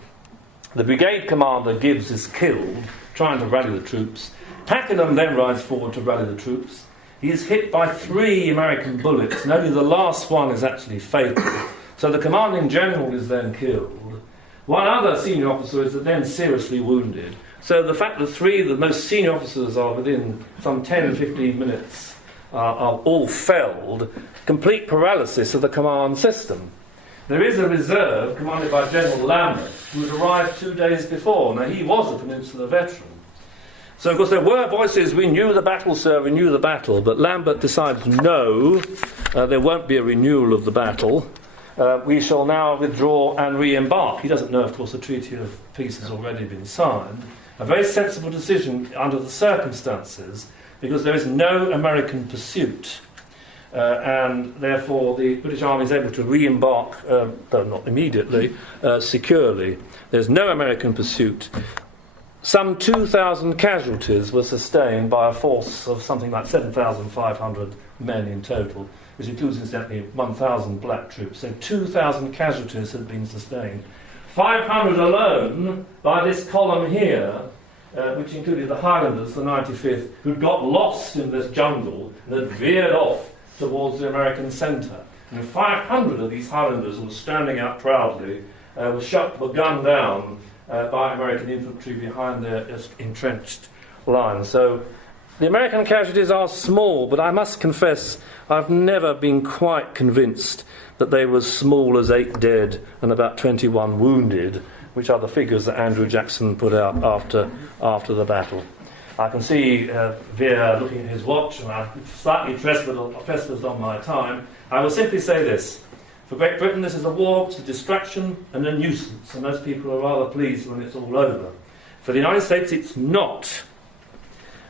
The brigade commander, Gibbs, is killed, trying to rally the troops. Pakenham then rides forward to rally the troops. He is hit by 3 American bullets, and only the last one is actually fatal. So the commanding general is then killed. One other senior officer is then seriously wounded. So the fact that three of the most senior officers are within some 10, 15 minutes are all felled, complete paralysis of the command system. There is a reserve commanded by General Lambert, who had arrived 2 days before. Now, he was a Peninsula veteran. So, of course, there were voices, we knew the battle, sir, we knew the battle, but Lambert decides, no, there won't be a renewal of the battle. We shall now withdraw and re-embark. He doesn't know, of course, the Treaty of Peace has already been signed. A very sensible decision under the circumstances, because there is no American pursuit. And therefore the British Army is able to re-embark, though not immediately, securely. There's no American pursuit. Some 2,000 casualties were sustained by a force of something like 7,500 men in total, which includes, incidentally, 1,000 black troops. So 2,000 casualties had been sustained. 500 alone by this column here, which included the Highlanders, the 95th, who'd got lost in this jungle and had veered off towards the American centre. And 500 of these Highlanders who were standing out proudly were gunned down by American infantry behind their entrenched lines. So the American casualties are small, but I must confess I've never been quite convinced that they were as small as 8 dead and about 21 wounded, which are the figures that Andrew Jackson put out after the battle. I can see Vere looking at his watch, and I'm slightly trespassed on my time. I will simply say this. For Great Britain, this is a war, it's a distraction and a nuisance, and most people are rather pleased when it's all over. For the United States, it's not.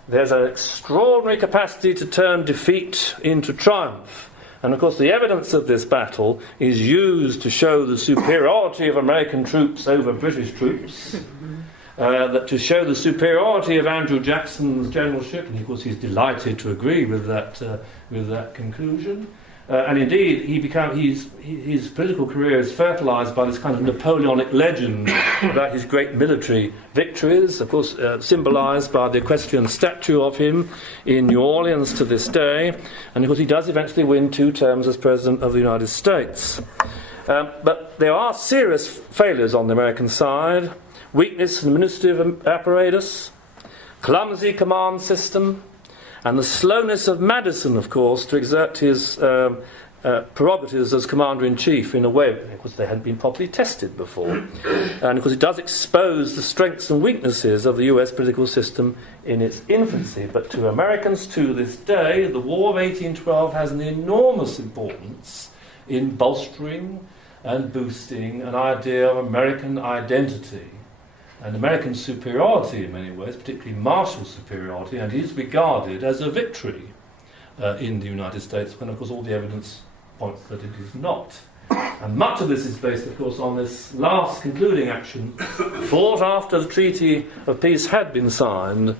There's an extraordinary capacity to turn defeat into triumph. And of course, the evidence of this battle is used to show the superiority of American troops over British troops, to show the superiority of Andrew Jackson's generalship, and of course he's delighted to agree with that conclusion. And indeed, his political career is fertilised by this kind of Napoleonic legend about his great military victories, of course symbolised by the equestrian statue of him in New Orleans to this day. And of course he does eventually win 2 terms as President of the United States. But there are serious failures on the American side. Weakness in the administrative apparatus, clumsy command system, and the slowness of Madison, of course, to exert his prerogatives as Commander-in-Chief in a way, because they hadn't been properly tested before. And of course it does expose the strengths and weaknesses of the US political system in its infancy. But to Americans to this day, the War of 1812 has an enormous importance in bolstering and boosting an idea of American identity and American superiority in many ways, particularly Marshall's superiority, and is regarded as a victory in the United States, when of course all the evidence points that it is not. And much of this is based, of course, on this last concluding action, fought after the Treaty of Peace had been signed,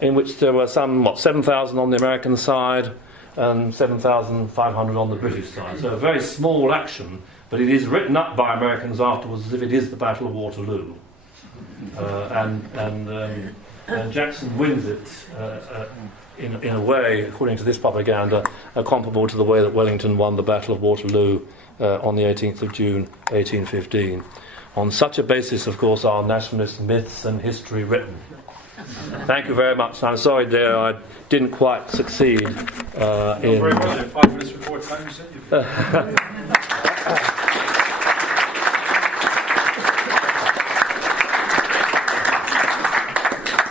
in which there were some, 7,000 on the American side and 7,500 on the British side. So a very small action, but it is written up by Americans afterwards as if it is the Battle of Waterloo. And Jackson wins it in a way, according to this propaganda, comparable to the way that Wellington won the Battle of Waterloo on the 18th of June 1815. On such a basis, of course, are nationalist myths and history written. Thank you very much. I'm sorry, dear, I didn't quite succeed in... Very well, 5 minutes before time, you said.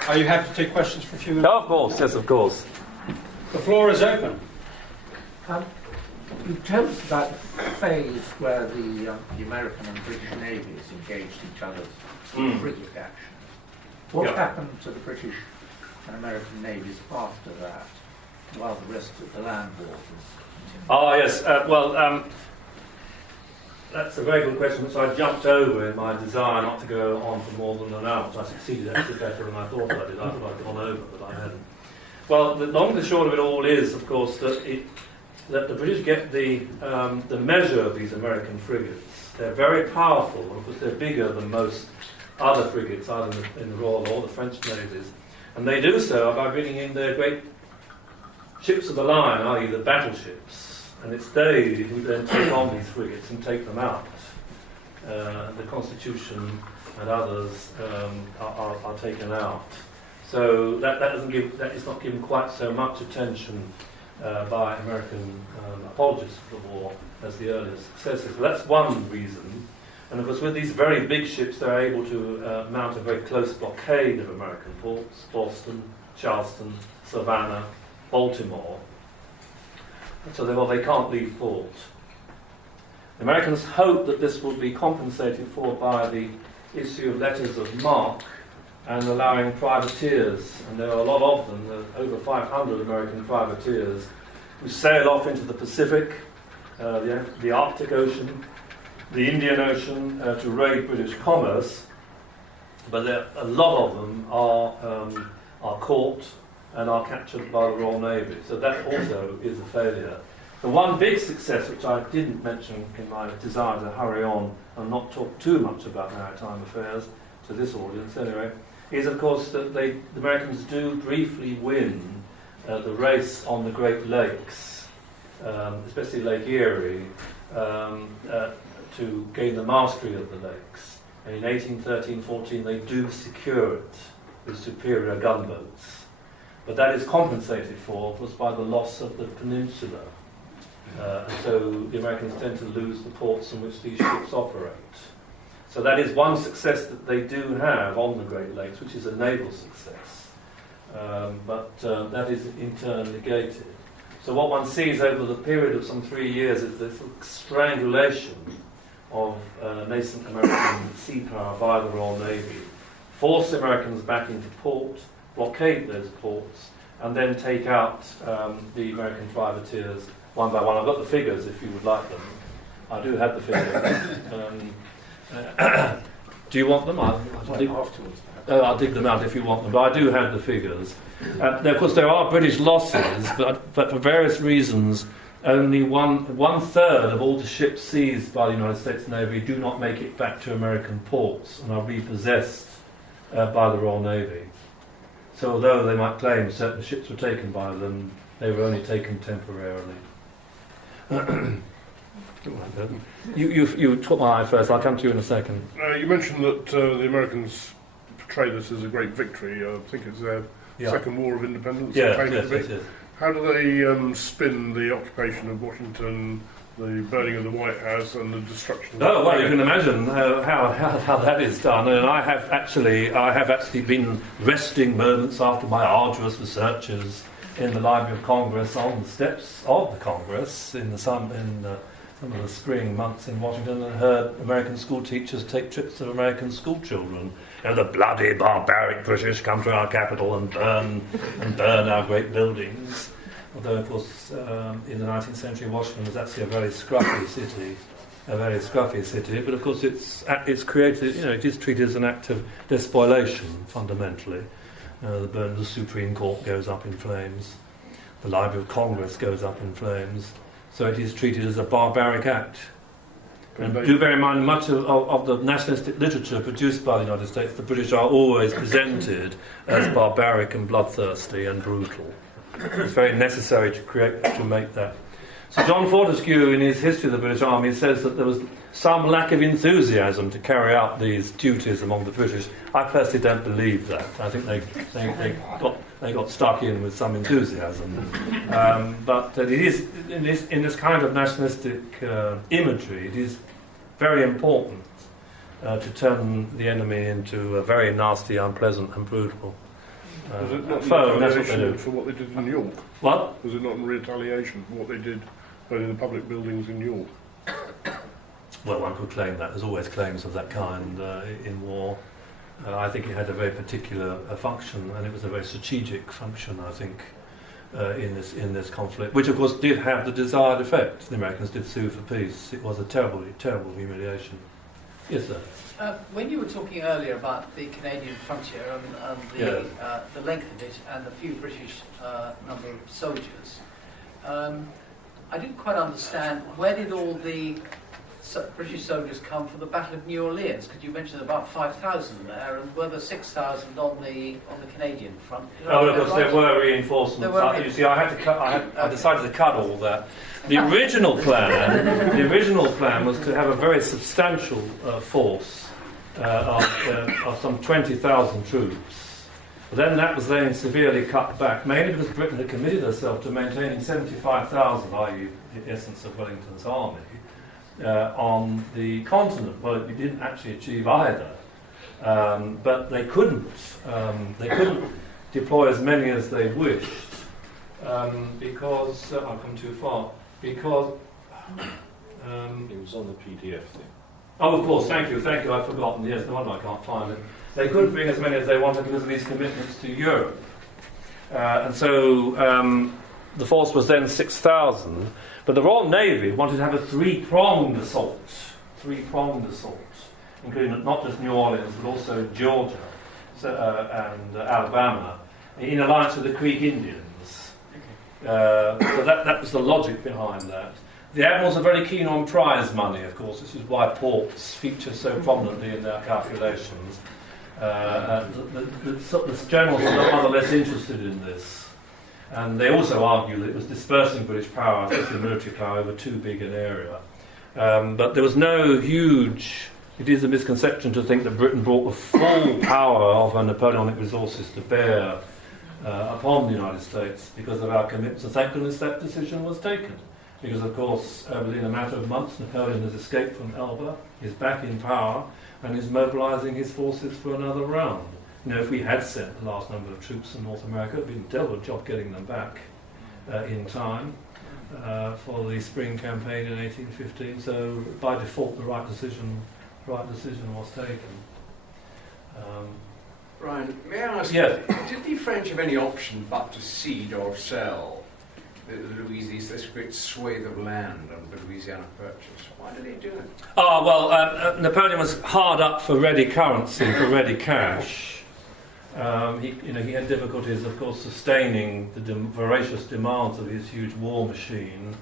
Are you happy to take questions for a few minutes? Oh, of course, yes, of course. The floor is open. You told us about the phase where the American and British navies engaged each other's frigate action. What happened to the British and American navies after that, while the rest of the land war was continuing? Oh, yes. That's a very good question, which I jumped over in my desire not to go on for more than an hour. I succeeded actually better than I thought I did. I thought I'd gone over, but I hadn't. Well, the long and short of it all is, of course, that the British get the measure of these American frigates. They're very powerful, and of course they're bigger than most other frigates, either in the Royal or the French navies. And they do so by bringing in their great ships of the line, i.e. the battleships. And it's they who then take on these frigates and take them out. The Constitution and others are taken out. So that is not given quite so much attention by American apologists of the war as the earlier successes. But that's one reason. And of course, with these very big ships, they're able to mount a very close blockade of American ports: Boston, Charleston, Savannah, Baltimore. So they can't leave port. The Americans hope that this will be compensated for by the issue of letters of marque and allowing privateers, and there are a lot of them, there are over 500 American privateers, who sail off into the Pacific, the Arctic Ocean, the Indian Ocean, to raid British commerce, but a lot of them are caught and are captured by the Royal Navy. So that also is a failure. The one big success, which I didn't mention in my desire to hurry on and not talk too much about maritime affairs, to this audience anyway, is of course that the Americans do briefly win the race on the Great Lakes, especially Lake Erie, to gain the mastery of the lakes. And in 1813-14 they do secure it with superior gunboats. But that is compensated for, of course, by the loss of the peninsula. And so the Americans tend to lose the ports in which these ships operate. So that is one success that they do have on the Great Lakes, which is a naval success. But that is in turn negated. So what one sees over the period of some 3 years is this strangulation of nascent American sea power by the Royal Navy, force Americans back into port, blockade those ports, and then take out the American privateers one by one. I've got the figures if you would like them. I do have the figures. Do you want them? I'll dig them out if you want them, but I do have the figures. Now, of course, there are British losses, but for various reasons, only one third of all the ships seized by the United States Navy do not make it back to American ports and are repossessed by the Royal Navy. So although they might claim certain ships were taken by them, they were only taken temporarily. You took my eye first. I'll come to you in a second. You mentioned that the Americans portray this as a great victory. I think it's their second war of independence. Yes. How do they spin the occupation of Washington, the burning of the White House, and the destruction of Oh, well, you can imagine how that is done. And I have actually been resting moments after my arduous researches in the Library of Congress on the steps of the Congress in some of the spring months in Washington, and heard American school teachers take trips of American school children. You know, the bloody barbaric British come to our capital and burn our great buildings. Although, of course, in the 19th century, Washington was actually a very scruffy city. But of course, it's created. You know, it is treated as an act of despoliation fundamentally. The Supreme Court goes up in flames. The Library of Congress goes up in flames. So it is treated as a barbaric act. And do bear in mind, much of the nationalistic literature produced by the United States, the British are always presented as barbaric and bloodthirsty and brutal. It's very necessary to make that. So John Fortescue, in his History of the British Army, says that there was some lack of enthusiasm to carry out these duties among the British. I personally don't believe that. I think they got stuck in with some enthusiasm. But it is in this kind of nationalistic imagery, it is very important to turn the enemy into a very nasty, unpleasant, and brutal was it not foe. in That's what they do. retaliation for what they did in York? What? Was it not in retaliation for what they did burning the public buildings in York? Well, one could claim that. There's always claims of that kind in war. I think it had a very particular function, and it was a very strategic function, I think, in this conflict, which of course did have the desired effect. The Americans did sue for peace. It was a terrible humiliation. Yes, sir. When you were talking earlier about the Canadian frontier and the length of it and the few British number of soldiers, I didn't quite understand, where did all the British soldiers come for the Battle of New Orleans? Because you mentioned about 5,000 there, and were there 6,000 on the Canadian front? Oh, of course, there were reinforcements. You see, I decided to cut all that. The original plan was to have a very substantial force of some 20,000 troops. But then that was then severely cut back, mainly because Britain had committed herself to maintaining 75,000, i.e. the essence of Wellington's army, on the continent. Well, it didn't actually achieve either. But they couldn't deploy as many as they wished because I've come too far. Because it was on the PDF thing. oh, of course, thank you, I've forgotten. Yes, no wonder I can't find it. They couldn't bring as many as they wanted because of these commitments to Europe, and so the force was then 6,000. But the Royal Navy wanted to have a three-pronged assault, including not just New Orleans, but also Georgia and Alabama, in alliance with the Creek Indians. So that was the logic behind that. The admirals are very keen on prize money, of course. This is why ports feature so prominently in their calculations. The generals are rather less interested in this. And they also argue that it was dispersing British power, especially military power, over too big an area. But there was no huge... It is a misconception to think that Britain brought the full power of her Napoleonic resources to bear upon the United States because of our commitments. And thank goodness that decision was taken. Because, of course, within a matter of months, Napoleon has escaped from Elba, is back in power, and is mobilising his forces for another round. You know, if we had sent the last number of troops to North America, it would have been a terrible job getting them back in time for the spring campaign in 1815. So, by default, the right decision was taken. Brian, may I ask, yes. Did the French have any option but to cede or sell this great swathe of land on the Louisiana Purchase? Why did he do it? Napoleon was hard up for ready currency, for ready cash. He had difficulties, of course, sustaining the voracious demands of his huge war machine,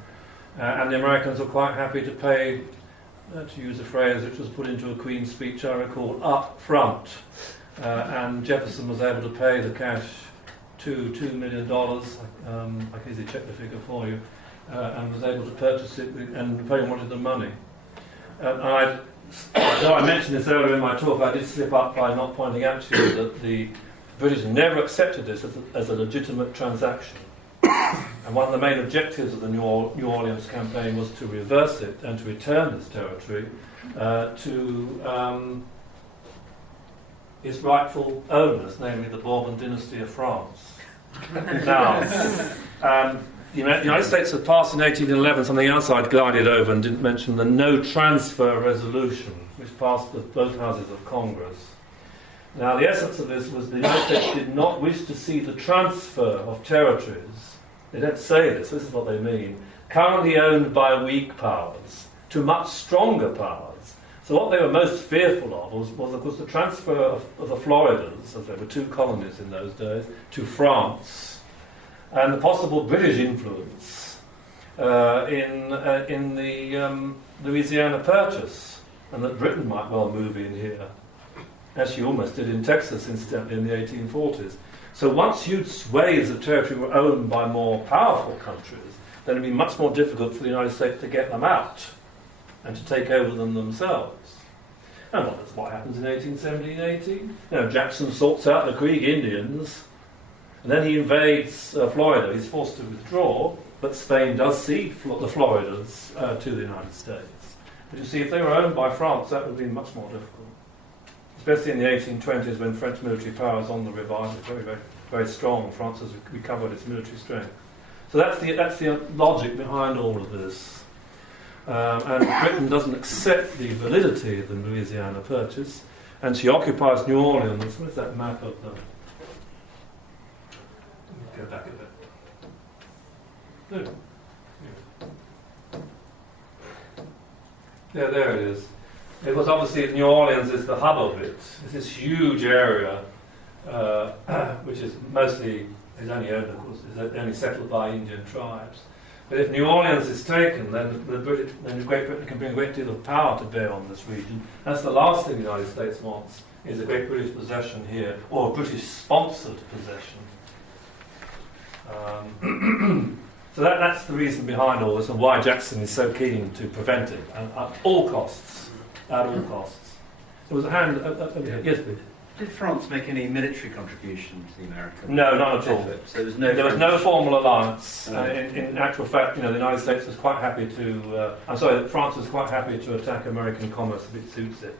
and the Americans were quite happy to pay, to use a phrase which was put into a Queen's speech, I recall, up front. And Jefferson was able to pay the cash $2 million. I can easily check the figure for you, and was able to purchase it. And Napoleon wanted the money. Though I mentioned this earlier in my talk, I did slip up by not pointing out to you that the British never accepted this as a legitimate transaction. And one of the main objectives of the New Orleans campaign was to reverse it and to return this territory to its rightful owners, namely the Bourbon dynasty of France. Now, the United States had passed in 1811 something else I'd glided over and didn't mention, the No Transfer Resolution, which passed with both houses of Congress. Now, the essence of this was the United States did not wish to see the transfer of territories, they don't say this is what they mean, currently owned by weak powers to much stronger powers. So what they were most fearful of was of course, the transfer of the Floridas, as there were two colonies in those days, to France, and the possible British influence in the Louisiana Purchase, and that Britain might well move in here, as she almost did in Texas, incidentally, in the 1840s. So once huge swathes of territory were owned by more powerful countries, then it would be much more difficult for the United States to get them out and to take over them themselves. And that's what happens in 1817-18. Jackson sorts out the Creek Indians, and then he invades Florida. He's forced to withdraw, but Spain does cede the Floridas to the United States. But you see, if they were owned by France, that would be much more difficult. Especially in the 1820s, when French military power is on the revival, very, very, very strong. France has recovered its military strength. So that's the logic behind all of this. And Britain doesn't accept the validity of the Louisiana Purchase, and she occupies New Orleans. Where's that map of them? Let me go back a bit. Yeah, there it is. It was obviously New Orleans is the hub of it. It's this huge area, which is only owned, of course, is only settled by Indian tribes. But if New Orleans is taken, then Great Britain can bring a great deal of power to bear on this region. That's the last thing the United States wants, is a great British possession here, or a British-sponsored possession. So that's the reason behind all this, and why Jackson is so keen to prevent it at all costs. At all costs. There was a hand. Yes, please. Did France make any military contribution to the American? No, not at all. effort? So There was no formal alliance. In actual fact, the United States was quite happy to. France was quite happy to attack American commerce if it suits it.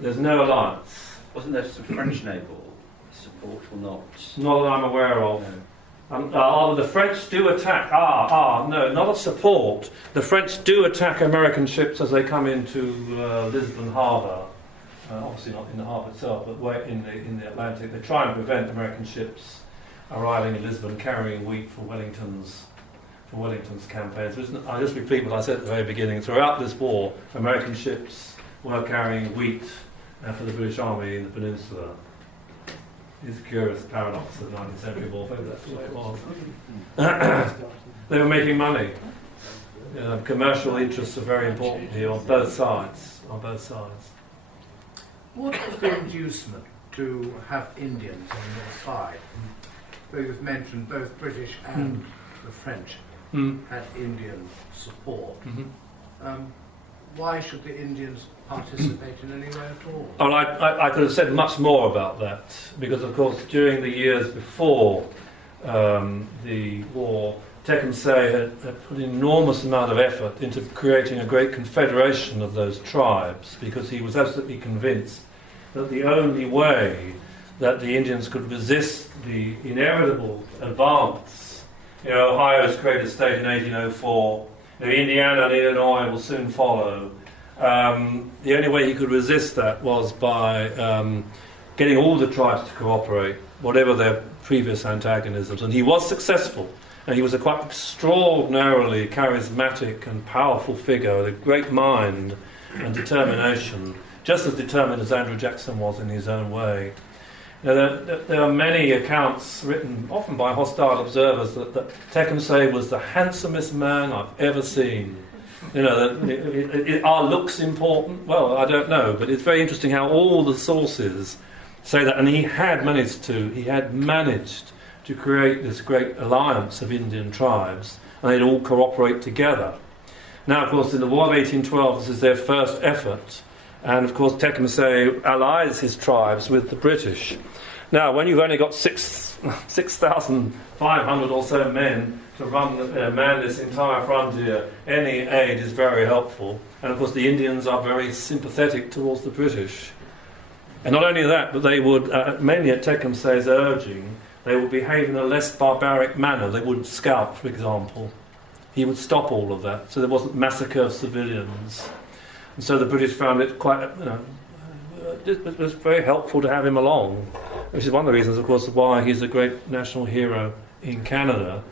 There's no alliance. Wasn't there some French naval support or not? Not that I'm aware of. No. The French do attack. No, not a support. The French do attack American ships as they come into Lisbon Harbour. Obviously not in the harbour itself, but way in the Atlantic. They try and prevent American ships arriving in Lisbon carrying wheat for Wellington's campaigns. I just repeat what I said at the very beginning. Throughout this war, American ships were carrying wheat for the British Army in the peninsula. It's a curious paradox of 19th century warfare, but that's the way it was. They were making money. Commercial interests are very important here on both sides. What was the inducement to have Indians on your side? So you've mentioned both British and the French had Indian support. Why should the Indians participate in any way at all? Oh, I could have said much more about that, because of course during the years before the war, Tecumseh had put an enormous amount of effort into creating a great confederation of those tribes, because he was absolutely convinced that the only way that the Indians could resist the inevitable advance, Ohio's created state in 1804, Indiana and Illinois will soon follow. The only way he could resist that was by getting all the tribes to cooperate, whatever their previous antagonisms. And he was successful. And he was a quite extraordinarily charismatic and powerful figure with a great mind and determination, just as determined as Andrew Jackson was in his own way. There are many accounts written, often by hostile observers, that Tecumseh was the handsomest man I've ever seen. Are looks important? Well, I don't know, but it's very interesting how all the sources say that, and he had managed to create this great alliance of Indian tribes, and they'd all cooperate together. Now, of course, in the War of 1812, this is their first effort, and of course Tecumseh allies his tribes with the British. Now, when you've only got 6,500 or so men to man this entire frontier, any aid is very helpful, and of course the Indians are very sympathetic towards the British. And not only that, but they would, mainly at Tecumseh's urging, they would behave in a less barbaric manner. They wouldn't scalp, for example. He would stop all of that, so there wasn't massacre of civilians. And so the British found it quite, it was very helpful to have him along, which is one of the reasons, of course, why he's a great national hero in Canada.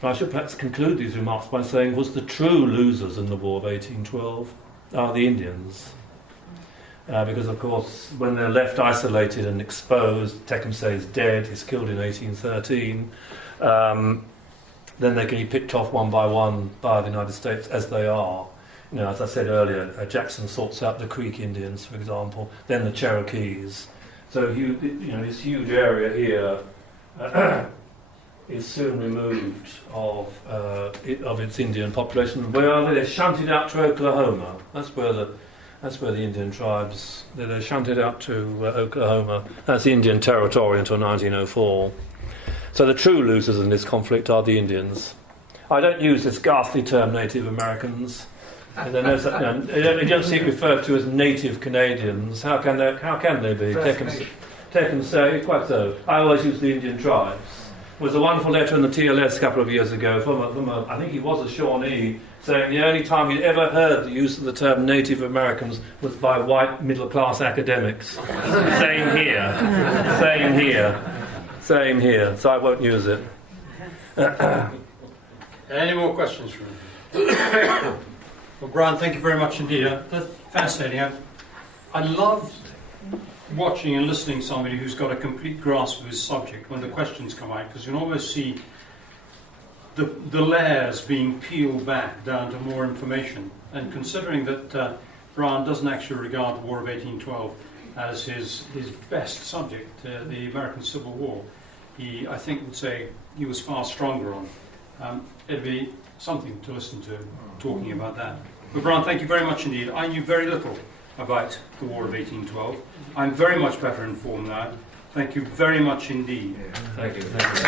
But I should perhaps conclude these remarks by saying, the true losers in the War of 1812 are the Indians. Because, of course, when they're left isolated and exposed, Tecumseh is dead, he's killed in 1813, then they can be picked off one by the United States, as they are. As I said earlier, Jackson sorts out the Creek Indians, for example, then the Cherokees. So, this huge area here is soon removed of its Indian population. Where are they? They're shunted out to Oklahoma. That's where the Indian tribes, they're shunted out to Oklahoma. That's Indian territory until 1904. So the true losers in this conflict are the Indians. I don't use this ghastly term Native Americans. You don't see it referred to as Native Canadians. How can they be? Tecumseh, quite so. I always use the Indian tribes. There was a wonderful letter in the TLS a couple of years ago from I think he was a Shawnee, saying the only time he'd ever heard the use of the term Native Americans was by white middle-class academics. Same here. So I won't use it. Any more questions from you? Well, Brian, thank you very much indeed. That's fascinating. I love watching and listening to somebody who's got a complete grasp of his subject when the questions come out, because you can almost see the layers being peeled back down to more information. And considering that Brian doesn't actually regard the War of 1812 as his best subject, the American Civil War, he, I think, would say he was far stronger on. It'd be something to listen to talking about that. But Brian, thank you very much indeed. I knew very little about the War of 1812. I'm very much better informed now. Thank you very much indeed. Thank you. Thank you.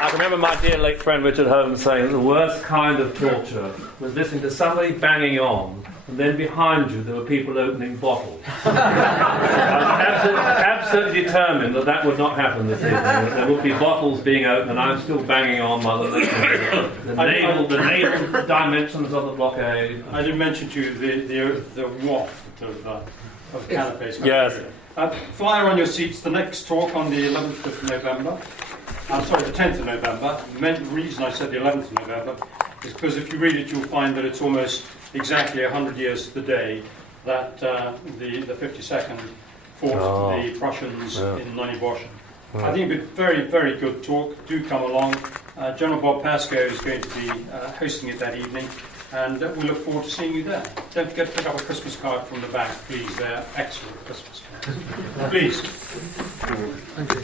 I remember my dear late friend Richard Holmes saying that the worst kind of torture was listening to somebody banging on, and then behind you there were people opening bottles. I was absolutely determined that that would not happen this evening, that there would be bottles being opened, and I'm still banging on while the naval dimensions of the blockade. I did mention to you the waft of canapes. Yes. Flyer on your seats, the next talk on the 11th of November. Sorry, the 10th of November. The reason I said the 11th of November is because if you read it, you'll find that it's almost exactly 100 years to the day that the 52nd fought the Prussians in Nonny-Boshen. I think it'll be a very, very good talk. Do come along. General Bob Pascoe is going to be hosting it that evening, and we look forward to seeing you there. Don't forget to pick up a Christmas card from the back, please. They're excellent Christmas cards. Please. Thank you.